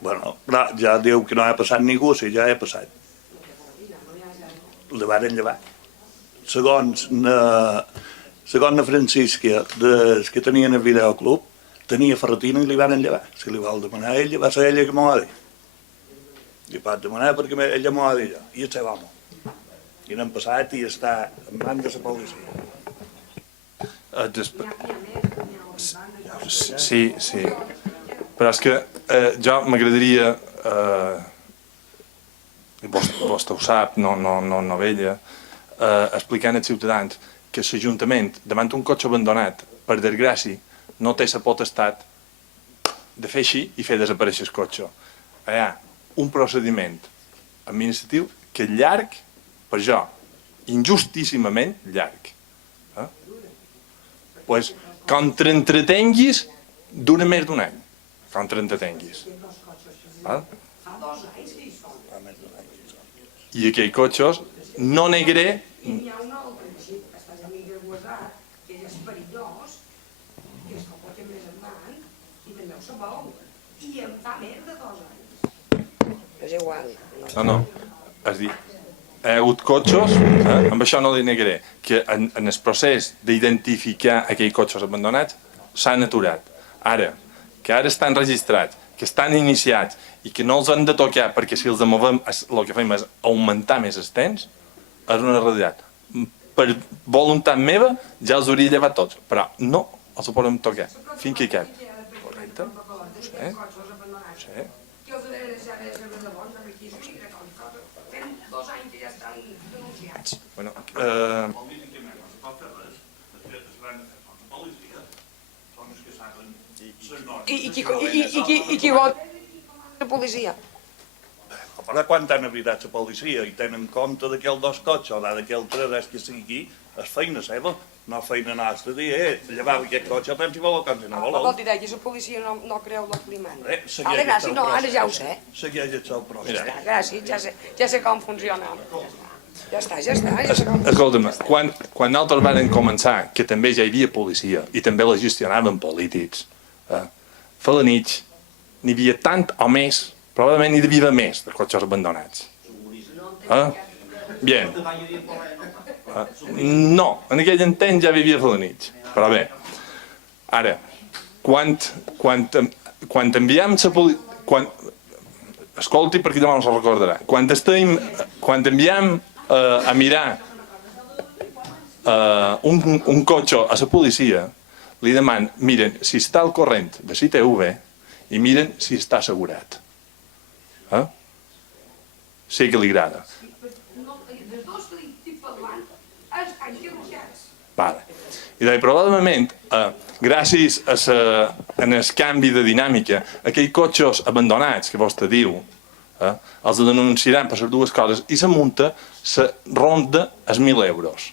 bueno, ja diu que no ha passat ningú, si ja ha passat. La varen llevar. Segons la Francisca, que tenien el videoclub, tenia ferretina i li van llevar. Si li vol demanar a ella, va ser ella que m'ho ha dit. Li pot demanar perquè ella m'ho ha dit jo. I el seu home. I n'han passat i està en mans de la policia. Sí. Però és que jo m'agradaria, vostè ho sap, no vella, explicant als ciutadans que l'Ajuntament, davant un cotxe abandonat, per desgràcia, no té la potestat de fer així i fer desaparèixer el cotxe. Hi ha un procediment administratiu que és llarg, per jo, injustíssimament llarg. Pues, com t'entretenguis, dura més d'un any, com t'entretenguis. I aquells cotxes no negré. N'hi ha un altre, que estàs a mig de guardar, que és perillós, que és el que més endavant, i també ho sabeu, i em fa més de 2 anys. És igual. No. És dir, hi ha hagut cotxes, amb això no li negaré, que en el procés d'identificar aquells cotxes abandonats s'han aturat. Ara, que ara estan registrats, que estan iniciats i que no els han de tocar perquè si els movem el que fem és augmentar més el temps, és una realitat. Per voluntat meva ja els hauria llevat tots, però no els podem tocar fins que hi cap. Correcte? Ho sé. Que els de deixar de ser de bons, amb aquí fem 2 anys que ja estan denunciats. Bueno, I qui vol la policia? Però quan han avidat la policia i tenen compte d'aquell 2 cotxes o d'aquell 3, que sigui aquí, és feina seva. no feina nostra, dir, llevava aquest cotxe, tant si vol com si no Vol voleu. dir que la policia no creu lo climant. Segueix Vale, el gràcies, seu no, ara procés. ja ho sé. Segueix el seu procés. Ja està, gràcies, ja sé com funciona. Ja està, ja sé com funciona. Escolta'm, quan nosaltres vam començar, que també ja hi havia policia i també la gestionaven polítics, fa la nit n'hi havia tant o més, probablement n'hi devia haver més de cotxes abandonats. Bien. No, en aquell temps ja vivia fa la nit, però bé. Ara, quan enviem la policia... Escolti, perquè demà no se'l recordarà. Quan enviem a mirar un cotxe a la policia, li demanen, miren si està al corrent de l'ITV i miren si està assegurat. Sí que li agrada. Vale. I probablement, gràcies al canvi de dinàmica, aquells cotxes abandonats que vostè diu, els denunciaran per les dues coses i la multa se ronda els 1.000 euros.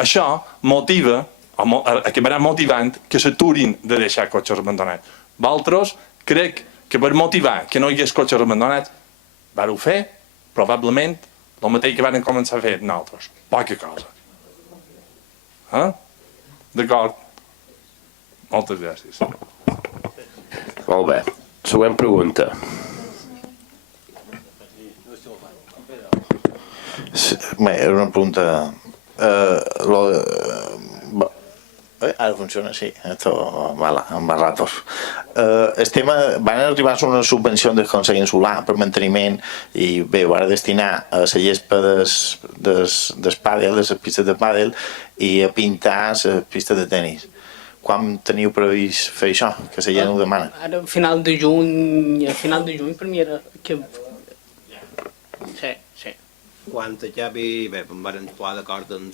Això motiva, o acabarà motivant, que s'aturin de deixar cotxes abandonats. Vosaltres, crec que per motivar que no hi hagués cotxes abandonats, vareu fer, probablement, el mateix que van començar a fer nosaltres. Poca cosa. D'acord? Moltes gràcies. Molt bé. Següent pregunta. Era una pregunta... Ara funciona, sí. Esto va a ratos. Van arribar una subvenció del Consell Insular per manteniment i bé, ho van destinar a la gespa del pàdel, de les pistes de pàdel i a pintar les pistes de tenis. Quan teniu previst fer això? Que la gent ho demana. Ara, a final de juny per mi era... Sí. Quan acabi, bé, em van trobar d'acord en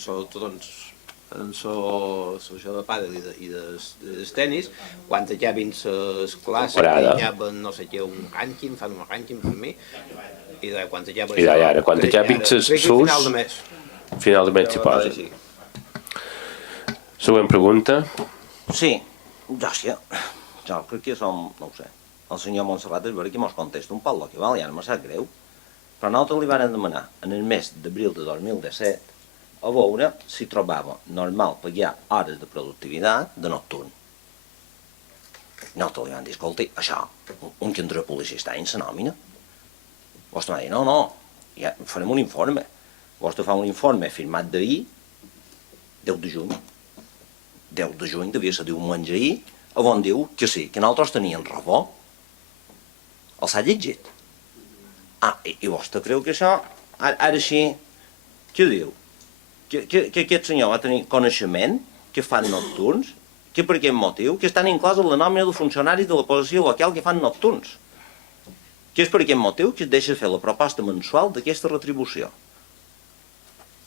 l'associació de pàdel i dels tenis, quan acabin les classes, acaben, no sé què, un rànquing, fan un rànquing per mi, i quan acabin... I ara, quan acabin les sus... Final de mes. Final de mes s'hi posa. Següent pregunta. Sí, jo crec que som, no ho sé, el senyor Montserrat és veritat que mos contesta un poc el que val, ja no m'ha sap greu, però nosaltres li vàrem demanar en el mes d'abril de 2017 a veure si trobava normal pagar hores de productivitat de nocturn. Nosaltres li vam dir, escolti, això, un que entra a policia està en la nòmina. Vostè va dir, no, ja farem un informe. Vostè fa un informe firmat d'ahir, 10 de juny. 10 de juny devia ser diumenge ahir, on diu que sí, que nosaltres teníem raó. El s'ha llegit. I vostè creu que això, ara sí, què diu? Que aquest senyor va tenir coneixement que fan nocturns, que per aquest motiu, que estan inclòs en la nòmina de funcionaris de la policia local que fan nocturns. Que és per aquest motiu que es deixa fer la proposta mensual d'aquesta retribució.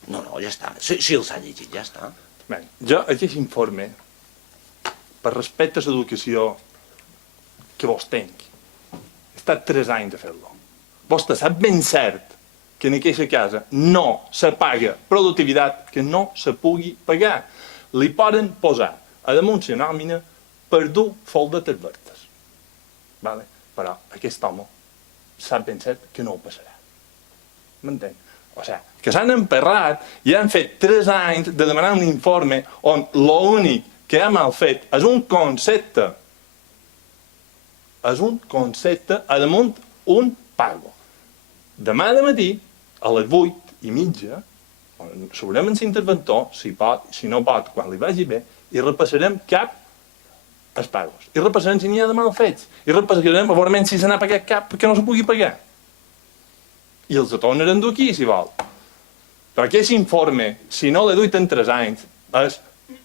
No, ja està. Si el s'ha llegit, ja està. Bé, jo aquest informe, per respecte a l'educació que vos tenc, he estat 3 anys a fer-lo. Vostè sap ben cert que en aquesta casa no se paga productivitat que no se pugui pagar. Li poden posar a damunt la nòmina per dur foldetes verdes. Vale? Però aquest home sap ben cert que no ho passarà. M'entén? O sigui, que s'han emperrat i han fet 3 anys de demanar un informe on l'únic que ha mal fet és un concepte. És un concepte a damunt un pago. Demà de matí, a les 8:30, sabrem en l'interventor, si pot, si no pot, quan li vagi bé, i repassarem cap els pagos. I repassarem si n'hi ha de mal fets. I repassarem a veure si se n'ha pagat cap perquè no se pugui pagar. I els tornarem d'aquí, si vol. Però aquest informe, si no l'he duit en 3 anys, és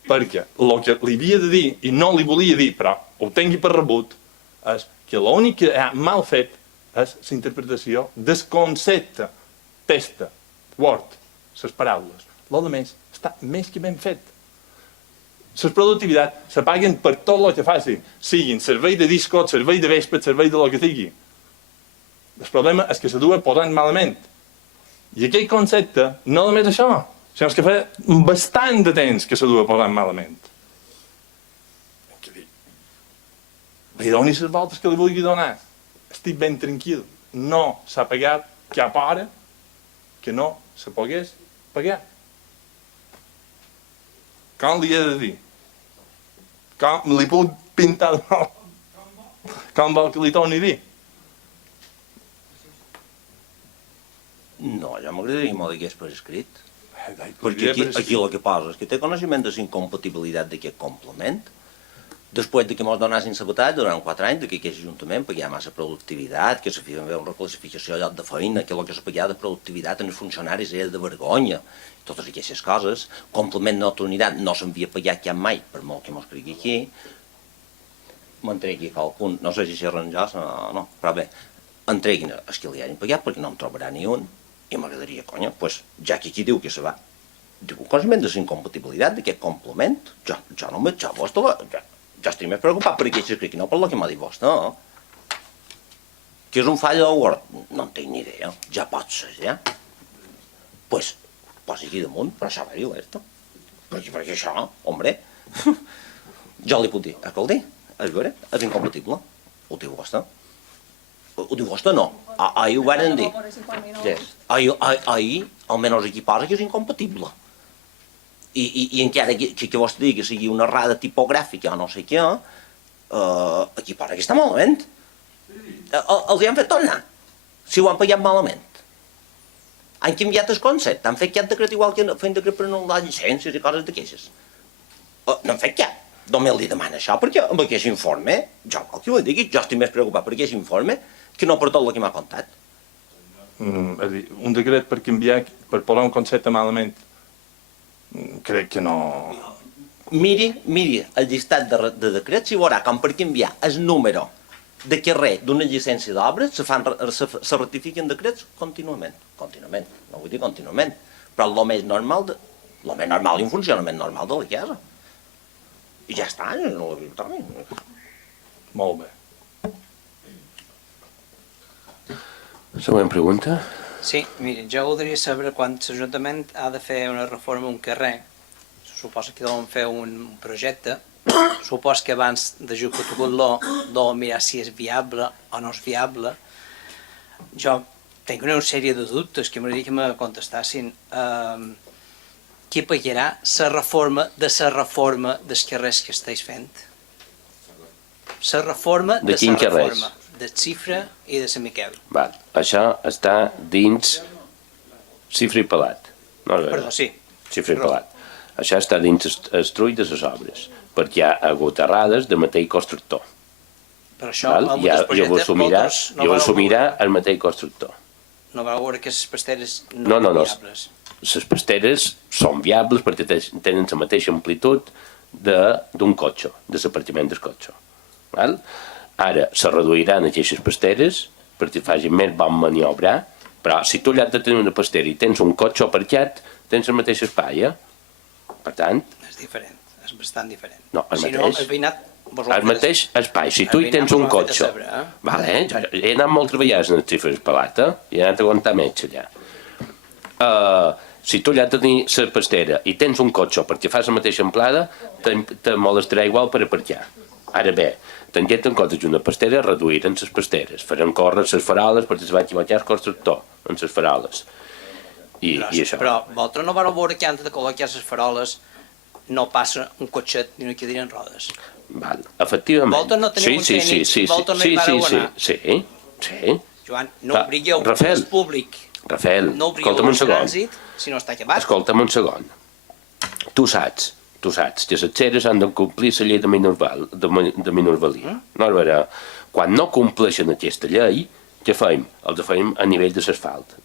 perquè el que li havia de dir, i no li volia dir, però ho tingui per rebut, és que l'únic que ha mal fet és la interpretació del concepte, testa, word, les paraules. Lo de més està més que ben fet. Les productivitats se paguen per tot el que faci, siguin servei de disco, servei de vespre, servei de lo que sigui. El problema és que se duen posant malament. I aquell concepte, no només això, Sinó que fa bastant de temps que se duia posant malament. Li doni les voltes que li vulgui donar. Estic ben tranquil. No s'ha pagat cap hora que no se pogués pagar. Com li he de dir? Com li puc pintar de nou? Com vol que li torni a dir? No, ja m'agradaria que m'ho digués per escrit. Perquè Aquí el que posa és que té coneixement de la incompatibilitat d'aquest complement, després de que ens donassin la batalla durant 4 anys, que aquest ajuntament paguia massa productivitat, que se feia una reclassificació de lloc de feina, que el que se pagava de productivitat en els funcionaris era de vergonya, totes aquestes coses, complement de nocturnitat no s'havia pagat cap mai, per molt que mos cregui aquí, m'entregui qualcun, no sé si s'hi arranjós o no, però bé, entreguin els que li hagin pagat perquè no en trobarà ni un, i m'agradaria, conya, pues, ja que aquí diu que se va, diu coneixement de la incompatibilitat d'aquest complement, jo no m'he vostè, jo estic més preocupat per aquests que no per el que m'ha dit vostè, no? Que és un fall de Word, no en tinc ni idea, ja pot ser, ja. Pues, posi aquí damunt, però això va dir l'esta. Perquè això, hombre, jo li puc dir, escolti, a veure, és incompatible, ho diu vostè. Ho diu vostè no, ahir ho van dir. Ahir, almenys aquí posa que és incompatible. I encara que vostè digui que sigui una errada tipogràfica o no sé què, aquí posa que està malament. Els hi han fet tornar, si ho han pagat malament. Han canviat el concepte, han fet cap decret igual que feien decret per anul·lar llicències i coses d'aquestes. No han fet cap. Només li demana això, perquè amb aquest informe, jo vol que ho digui, jo estic més preocupat per aquest informe que no per tot el que m'ha contat. És a dir, un decret per canviar, per posar un concepte malament, crec que no... Miri el llistat de decrets i veurà com per canviar el número de carrer d'una llicència d'obres se ratifiquen decrets contínuament. Contínuament, no vull dir contínuament, però el més normal i un funcionament normal de la casa. I ja està, no ho dic també. Molt bé. Següent pregunta. Sí, mira, jo voldria saber quan l'Ajuntament ha de fer una reforma a un carrer, suposa que deuen fer un projecte, suposa que abans d'executar-lo deuen mirar si és viable o no és viable. Jo tinc una sèrie de dubtes que m'agradaria que me contestassin. Qui pagarà la reforma dels carrers que estàs fent? La reforma de la reforma. De Xifra i de Sant Miquel. Val. Això està dins Xifra i Pelat. No, Perdó, sí. Xifra i Pelat. Això està dins el trull de les obres, perquè hi ha hagut errades de mateix constructor. Per això, jo ho assumirà el mateix constructor. No va veure que les pasteres no són viables. Les pasteres són viables perquè tenen la mateixa amplitud d'un cotxe, de l'apartament del cotxe. Ara, se reduiran aquestes pasteres perquè facin més bon maniobrar, però si tu allà has de tenir una pastera i tens un cotxe aparcat, tens el mateix espai, Per tant... És diferent, és bastant diferent. No, el mateix espai. Si tu hi tens un cotxe... Vale, he anat molt treballat en el Xifra i Pelat, he anat a aguantar més allà. Si tu allà has de tenir la pastera i tens un cotxe perquè fas la mateixa amplada, te molestarà igual per aparcar. Ara bé, tenint en compte una pastera, reduiran les pasteres, faran córrer les faroles perquè es va equivocar el constructor en les faroles. I això. Però vosaltres no vareu veure que antes de col·locar les faroles no passa un cotxet ni una cadira en rodes? Val, efectivament. Vosaltres no teniu un tècnic, vosaltres no hi vareu anar? Sí. Joan, no obrigueu el públic, no obrigueu el trànsit si no està acabat. Escolta'm un segon. Tu saps que les xeres han de complir la llei de minusvalia. Quan no compleixen aquesta llei, què fem? Els fem a nivell de l'asfalt.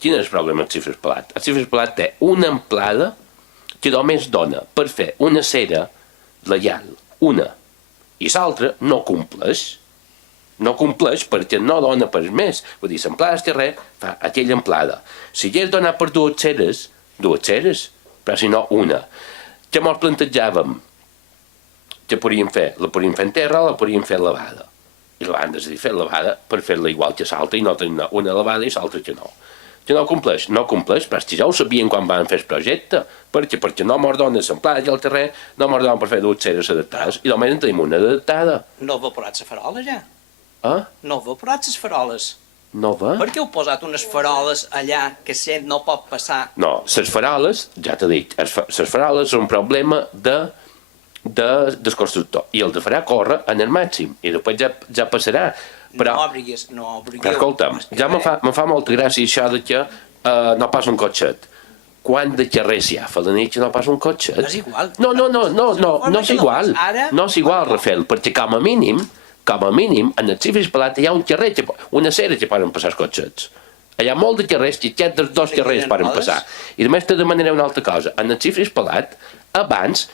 Quin és el problema del Xifra i Pelat? El Xifra i Pelat té una amplada que només dona per fer una cera lleial, una, i l'altra no compleix. No compleix perquè no dona per més. Vull dir, l'amplada del carrer fa aquella amplada. Si hagués donat per dues xeres, però si no una. Què ens plantejàvem? Què podríem fer? La podríem fer en terra o la podríem fer elevada? I la van decidir fer elevada per fer-la igual que l'altra i no tenir una elevada i l'altra que no. Que no compleix, però si ja ho sabien quan van fer el projecte, perquè no mos donen la platja al terrer, no mos donen per fer dues ceres adaptades, i només en tenim una adaptada. No heu evaporat les faroles, ja? Eh? No heu evaporat les faroles? No va? Per què heu posat unes faroles allà que la gent no pot passar? No, les faroles, ja t'he dit, les faroles són un problema del constructor, i el de farà córrer en el màxim, i després ja passarà. Però, no obriguis. escolta'm, ja me fa molta gràcia això de que no passa un cotxet. Quan de carrers hi ha a la nit no passa un cotxet? És igual. No és igual. No és igual, Rafael, perquè com a mínim, en els cifres pelats hi ha un carrer, una acera que poden passar els cotxets. Hi ha molt de carrers, que dels dos carrers poden passar. I a més t'he de demanaré una altra cosa. En els cifres pelats, abans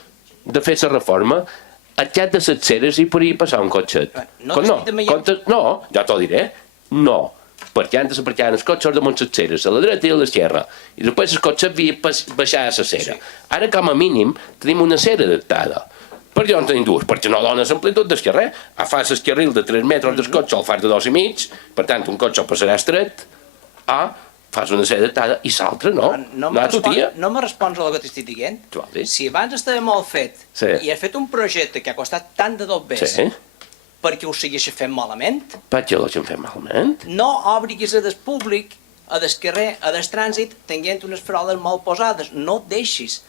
de fer la reforma, aquest de les ceres hi podria passar un cotxet. No, ja t'ho diré. No, perquè han de aparcar els cotxes damunt les ceres, a la dreta i a l'esquerra. I després el cotxe havia de baixar a la cera. Ara, com a mínim, tenim una cera adaptada. Per què no en tenim dues? Perquè no dones amplitud del carrer. Fas el carril de 3 metres del cotxe, el fas de 2,5, per tant, un cotxe passarà estret, fas una cera adaptada i l'altre no. No me respons a el que t'estic dient. Si abans estava molt fet i has fet un projecte que ha costat tant de dos bes, perquè ho segueixes fent malament? Per què ho deixem fer malament? No obriguis a des públic, a des carrer, a des trànsit, tenint unes faroles mal posades. No deixis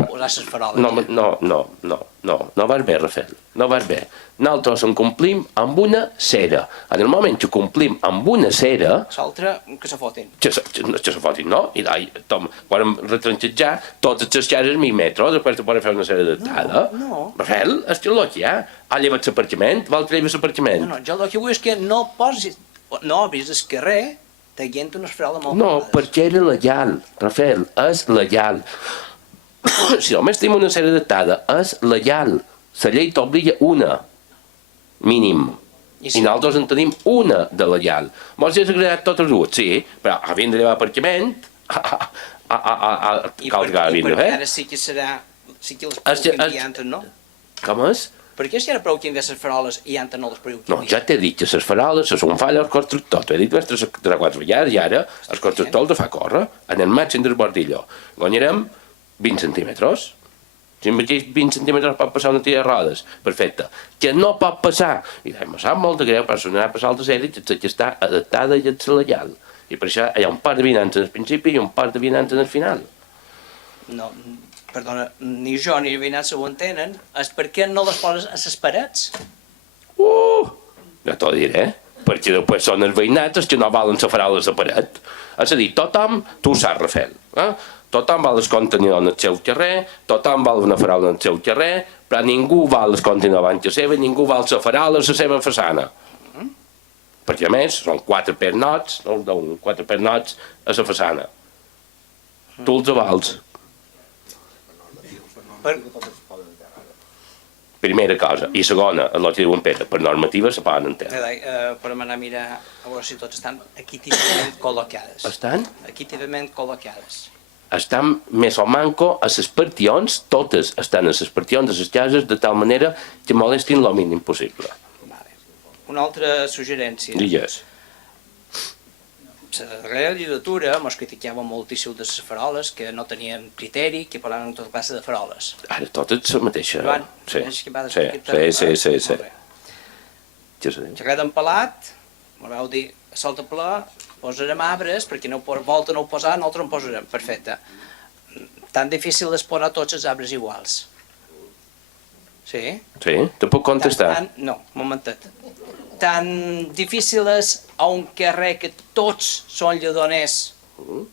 posar les faroles. No vas bé, Rafael. No vas bé. Nosaltres en complim amb una cera. En el moment que complim amb una cera... L'altre, que se fotin. Que se fotin, no? I quan retranxetjar totes les cases 1.000 metres, després te poden fer una cera adaptada. No. Rafael, és que el que hi ha. Ha llevat l'aparcament, vol treure l'aparcament. No, jo el que vull és que no obris el carrer tenint unes faroles mal posades. No, perquè era legal, Rafael, és legal. Si només tenim una cera adaptada, és legal. La llei t'obliga una, mínim. I nosaltres en tenim una de legal. Mos hauria agradat totes dues, sí, però havent de llevar aparcament, I perquè ara sí que serà... Sí que les prou que hi anten, no? Com és? Per què si ara prou que hi ha les faroles i anten no les prou que hi No, ja t'he dit que les faroles són un fall al constructor. T'ho he dit 3 o 4 vegades i ara el constructor el fa córrer en el màxim del bordillo. Guanyarem 20 centímetres. Si amb aquells 20 centímetres pot passar una tira de rodes, perfecte. Que no pot passar, i em sap molt de greu, però s'anarà a passar altra sèrie que està adaptada i és legal. I per això hi ha un part de vinances al principi i un part de vinances al final. No, perdona, ni jo ni els veïnats ho entenen, és perquè no les poses a les parets. Ja t'ho diré, perquè després són els veïnats els que no volen separar les de paret. És a dir, tothom, tu ho saps, Rafael, tothom vol el contenidor en el seu carrer, tothom vol una farola en el seu carrer, però ningú vol el contenidor abans que seva, ningú vol la farola a la seva façana. Perquè a més són 4 pernots, 4 pernots a la façana. Tu els vols. Primera cosa. I segona, el que diu en Pere, per normativa se poden entendre. Podem anar a mirar a veure si tots estan equitativament col·locades. Estan? Equitativament col·locades. Estan més o manco a les partions, totes estan a les partions de les cases de tal manera que molestin el mínim possible. Una altra suggerència. Digues. La darrera legislatura ens criticava moltíssim de les faroles, que no tenien criteri, que parlaven tota classe de faroles. Ara tot és la mateixa. Sí. Xerrada en pelat, me vau dir, a solta pla, posarem arbres, perquè no volta no ho posar, nosaltres en posarem. Perfecte. Tan difícil és posar tots els arbres iguals. Sí? Sí, te puc contestar. No, un momentet. Tan difícil és a un carrer que tots són lledoners,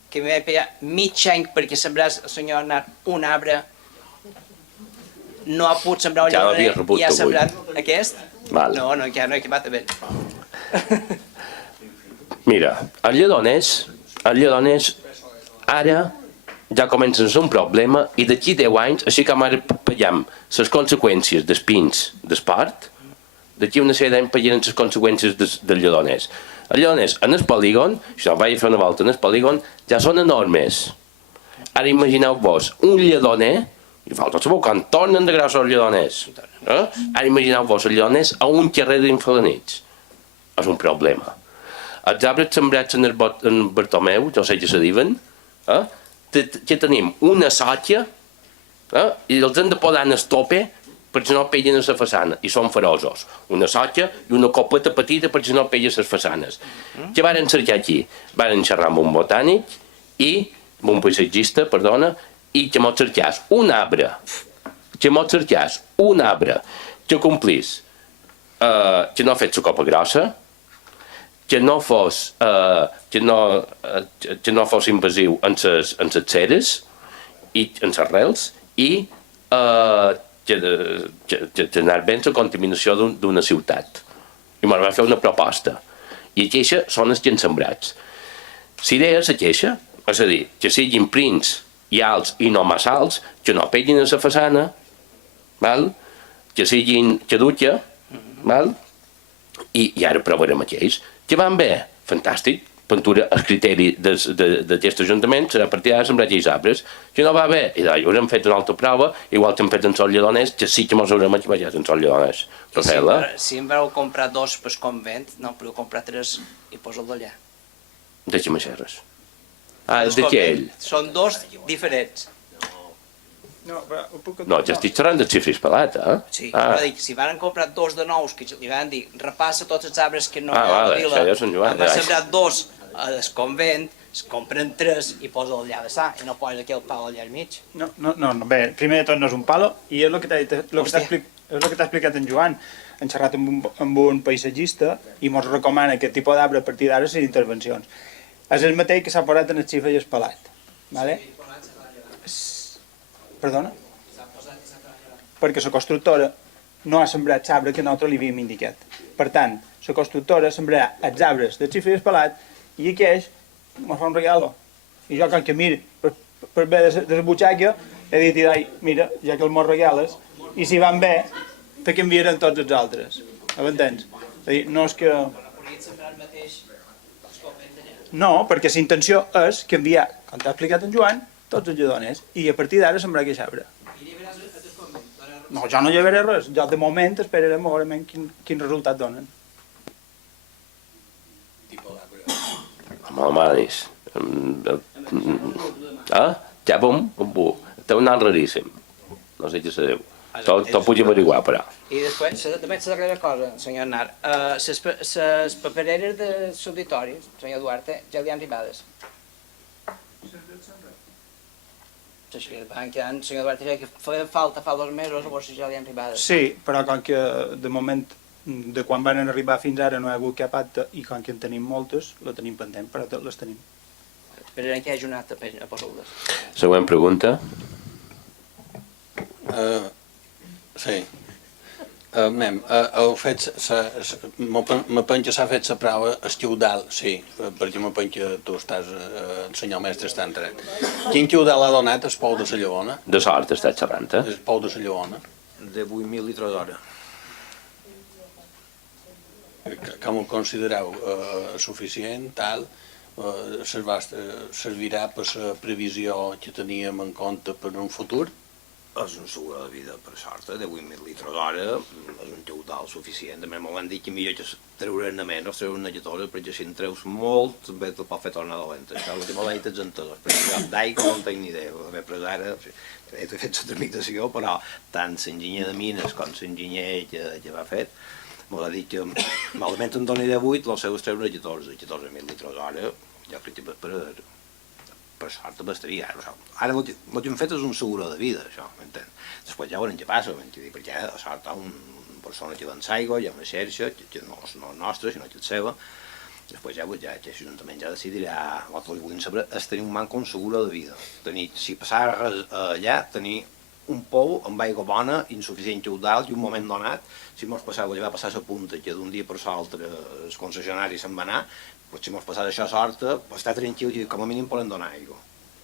que m'he pillat mig any perquè sembràs, senyor Arnat, un arbre, no ha pogut sembrar un lledoner i ha sembrat aquest? No, ja no he acabat de veure. Mira, els lledoners ara ja comencen a ser un problema i d'aquí 10 anys, així com ara paguem les conseqüències dels pins d'esport, d'aquí una sèrie d'anys pagarem les conseqüències dels lledoners. Els lledoners en el polígon, si no vaig a fer una volta en el polígon, ja són enormes. Ara imagineu-vos un lledoner, i falta saber quan tornen de grossos els lledoners. Ara imagineu-vos els lledoners a un carrer d'infalanits. És un problema. Els arbres sembrats en Bartomeu, no sé què se diuen, que tenim una sotja i els hem de posar en el tope perquè no peguen a la façana, i són feroços. Una sotja i una copeta petita perquè no peguen a les façanes. Què varen cercar aquí? Varen xerrar amb un botànic i amb un paisatgista, perdona, i que mos cercàs un arbre, que complís, que no ha fet la copa grossa, que no fos invasiu en les ceres i en les rels i que anar bé la contaminació d'una ciutat. I m'ho va fer una proposta. I aquesta són els que han sembrats. La idea és aquesta, és a dir, que siguin prims i alts i no massa alts, que no peguin a la façana, que siguin caduca, i ara provarem aquells. Que van bé? Fantàstic. Pintura, el criteri d'aquest ajuntament serà a partir d'ara sembrar aquells arbres. Que no va bé, i haurem fet una altra prova, igual que hem fet en Sol Lledoners, que sí que ens haurem equivallat en Sol Lledoners. Si em vau comprar 2 pel convent, no podeu comprar 3 i posa'l d'allà. De què m'aixerres? D'aquell. Són 2 diferents. No, ja estic xerrant del xifris pelat, Sí, però dic, si van comprar 2 de nous, que li van dir, repassa tots els arbres que no hi ha a la vila, han sembrat 2 al convent, es compren 3 i posa allà de sa, i no posa aquell pal allà al mig. No, bé, primer de tot no és un palo, i és el que t'ha explicat en Joan. Hem xerrat amb un paisatgista i ens recomana aquest tipus d'arbre a partir d'ara ser intervencions. És el mateix que s'ha posat en el xifre i el pelat. Perdona? Perquè la constructora no ha sembrat l'arbre que nosaltres li havíem indicat. Per tant, la constructora sembrarà els arbres del xifre i el pelat i aquells ens fa un regalo. I jo, com que miro per bé de la butxaca, he dit, mira, ja que el mos regales, i si van bé, te canviaran tots els altres. M'entens? No és que... No, perquè la intenció és canviar, com t'ha explicat en Joan, tots els Lledoners, i a partir d'ara sembrar aquest arbre. No, jo no llevaré res, jo de moment esperarem a veure quin resultat donen. Home, manis. Ja, bum, té un nom raríssim. No sé què se diu. Tot puc averiguar, però. I després, també la darrera cosa, senyor Nar, les papereres dels auditoris, senyor Duarte, ja li han arribades. Senyor Duarte, que feia falta fa 2 mesos, o si ja li han arribades. Sí, però com que de moment, de quan van arribar fins ara no hi ha hagut cap acte, i com que en tenim moltes, la tenim pendent, però les tenim. Esperarem que hi hagi un acte a posar-les. Següent pregunta. Sí. Me penja s'ha fet la prova esquiudal, sí, perquè me penja tu estàs, el senyor mestre està entrat. Quin quiudal ha donat el pou de la Lleona? De sort està xerrant, El pou de la Lleona. De 8.000 litres d'hora. Com ho considereu? Suficient, tal? Servirà per la previsió que teníem en compte per un futur? És un seguro de vida, per sort, de 8.000 litres d'hora, és un caudal suficient. També m'ho van dir que millor que treure'n menys, treure una lletora, perquè si en treus molt, també te'l pot fer tornar dolenta. Això és el que m'ho dit els entadors, perquè jo d'aigua no en tinc ni idea. D'haver pres ara, he fet la tramitació, però tant l'enginyer de mines com l'enginyer que va fet, m'ho ha dit que malament en doni de 8, el seu és treure 14.000 litres d'hora, jo crec que per sort bastaria. Ara el que hem fet és un seguro de vida, això, m'entén? Després ja veurem què passa, perquè a sort hi ha una persona que dona aigua, hi ha una xarxa, que no és nostra, sinó que és seva. Després ja l'Ajuntament ja decidirà, el que volem saber és tenir un manco un seguro de vida. Si passava res allà, tenir un pou amb aigua bona, insuficient caudal, i un moment donat, si mos passava, va passar la punta, que d'un dia per l'altre el concessionari se'n va anar, si mos passava això a sort, estar tranquil i com a mínim poden donar aigua.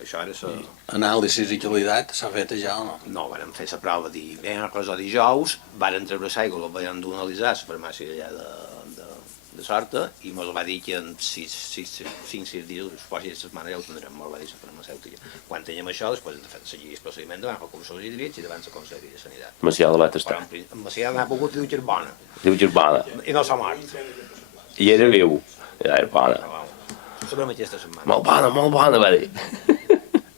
Això era la... Anàlisis i qualitat s'ha fet ja o no? No, vam fer la prova divendres o dijous, varen treure l'aigua, la vam analitzar a la farmàcia allà de Sorta, i ens va dir que en 5-6 dies, quasi aquesta setmana ja ho tindrem, ens va dir la farmacèutica. Quan teníem això, després hem de seguir el procediment davant recursos hídrics i davant la Conselleria de Sanitat. Macià de l'At està. Macià n'ha pogut, diu que és bona. Diu que és bona. I no s'ha mort. I era viu. Ja, és bona. Sabrem aquesta setmana. Molt bona, va dir.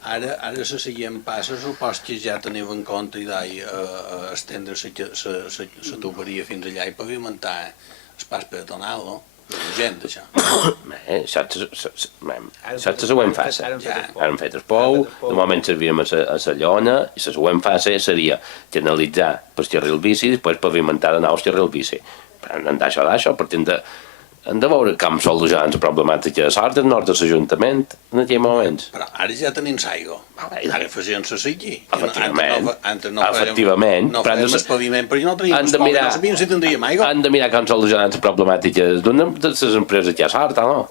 Ara la següent passa, supos que ja teniu en compte i estendre la tuberia fins allà i pavimentar el pas peatonal, no? Urgent, això. Saps la següent fase? Han fet el pou, de moment servíem a la llona, i la següent fase seria canalitzar per carril bici i després pavimentar de nou el carril bici. Però hem d'això, per tant, hem de veure com solucionar la problemàtica de sort del nord de l'Ajuntament en aquell moment. Però ara ja tenim l'aigua. Ara facien la sigui. Efectivament. No fèiem el paviment perquè no teníem el pou, no sabíem si tindríem aigua. Han de mirar com solucionar la problemàtica d'una de les empreses que ha sort, no?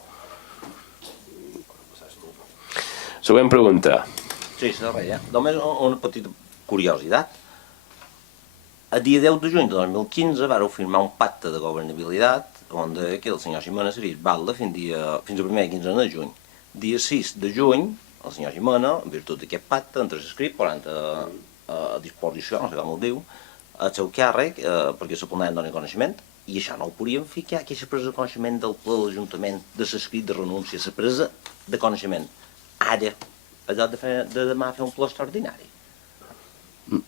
Següent pregunta. Sí, ja. Només una petita curiositat. El dia 10 de juny de 2015 vàreu firmar un pacte de governabilitat on deia que el senyor Ximena seria valda fins al primer 15 de juny. Dia 6 de juny, el senyor Ximena, en virtut d'aquest pacte, entre escrit, posant a disposició, no sé com ho diu, el seu càrrec, perquè la plenària doni coneixement, i això no ho podríem ficar, aquesta presa de coneixement del ple de l'Ajuntament, de l'escrit de renúncia, la presa de coneixement. Ara, allò de demà fer un ple extraordinari.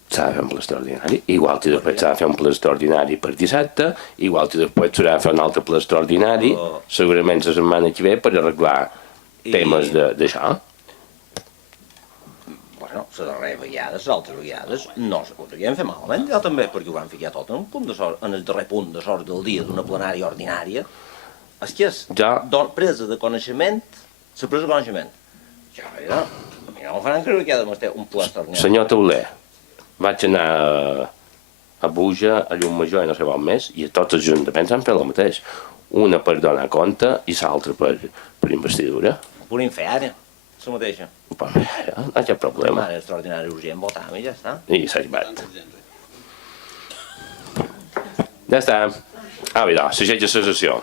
S'ha de fer un ple extraordinari, igual que després s'ha de fer un ple extraordinari per dissabte, igual que després s'haurà de fer un altre ple extraordinari, segurament la setmana que ve, per arreglar temes d'això. Bueno, la darrera vegada, les altres vegades, no se podrien fer malament, jo també, perquè ho van ficar tot en el darrer punt de sort del dia d'una plenària ordinària. És que és presa de coneixement, la presa de coneixement. Ja, a mi no em faran creure que hi ha de un ple extraordinari. Senyor Tauler, vaig anar a Buja, a Llumajor i no sé on més, i tots els ajuntaments han fet el mateix. Una per donar compte i l'altra per investidura. Ho podríem fer ara, la mateixa. No hi ha problema. Ara, extraordinari urgent, votam i ja està. I s'ha acabat. Ja està. Vinga, s'aixeca la sessió.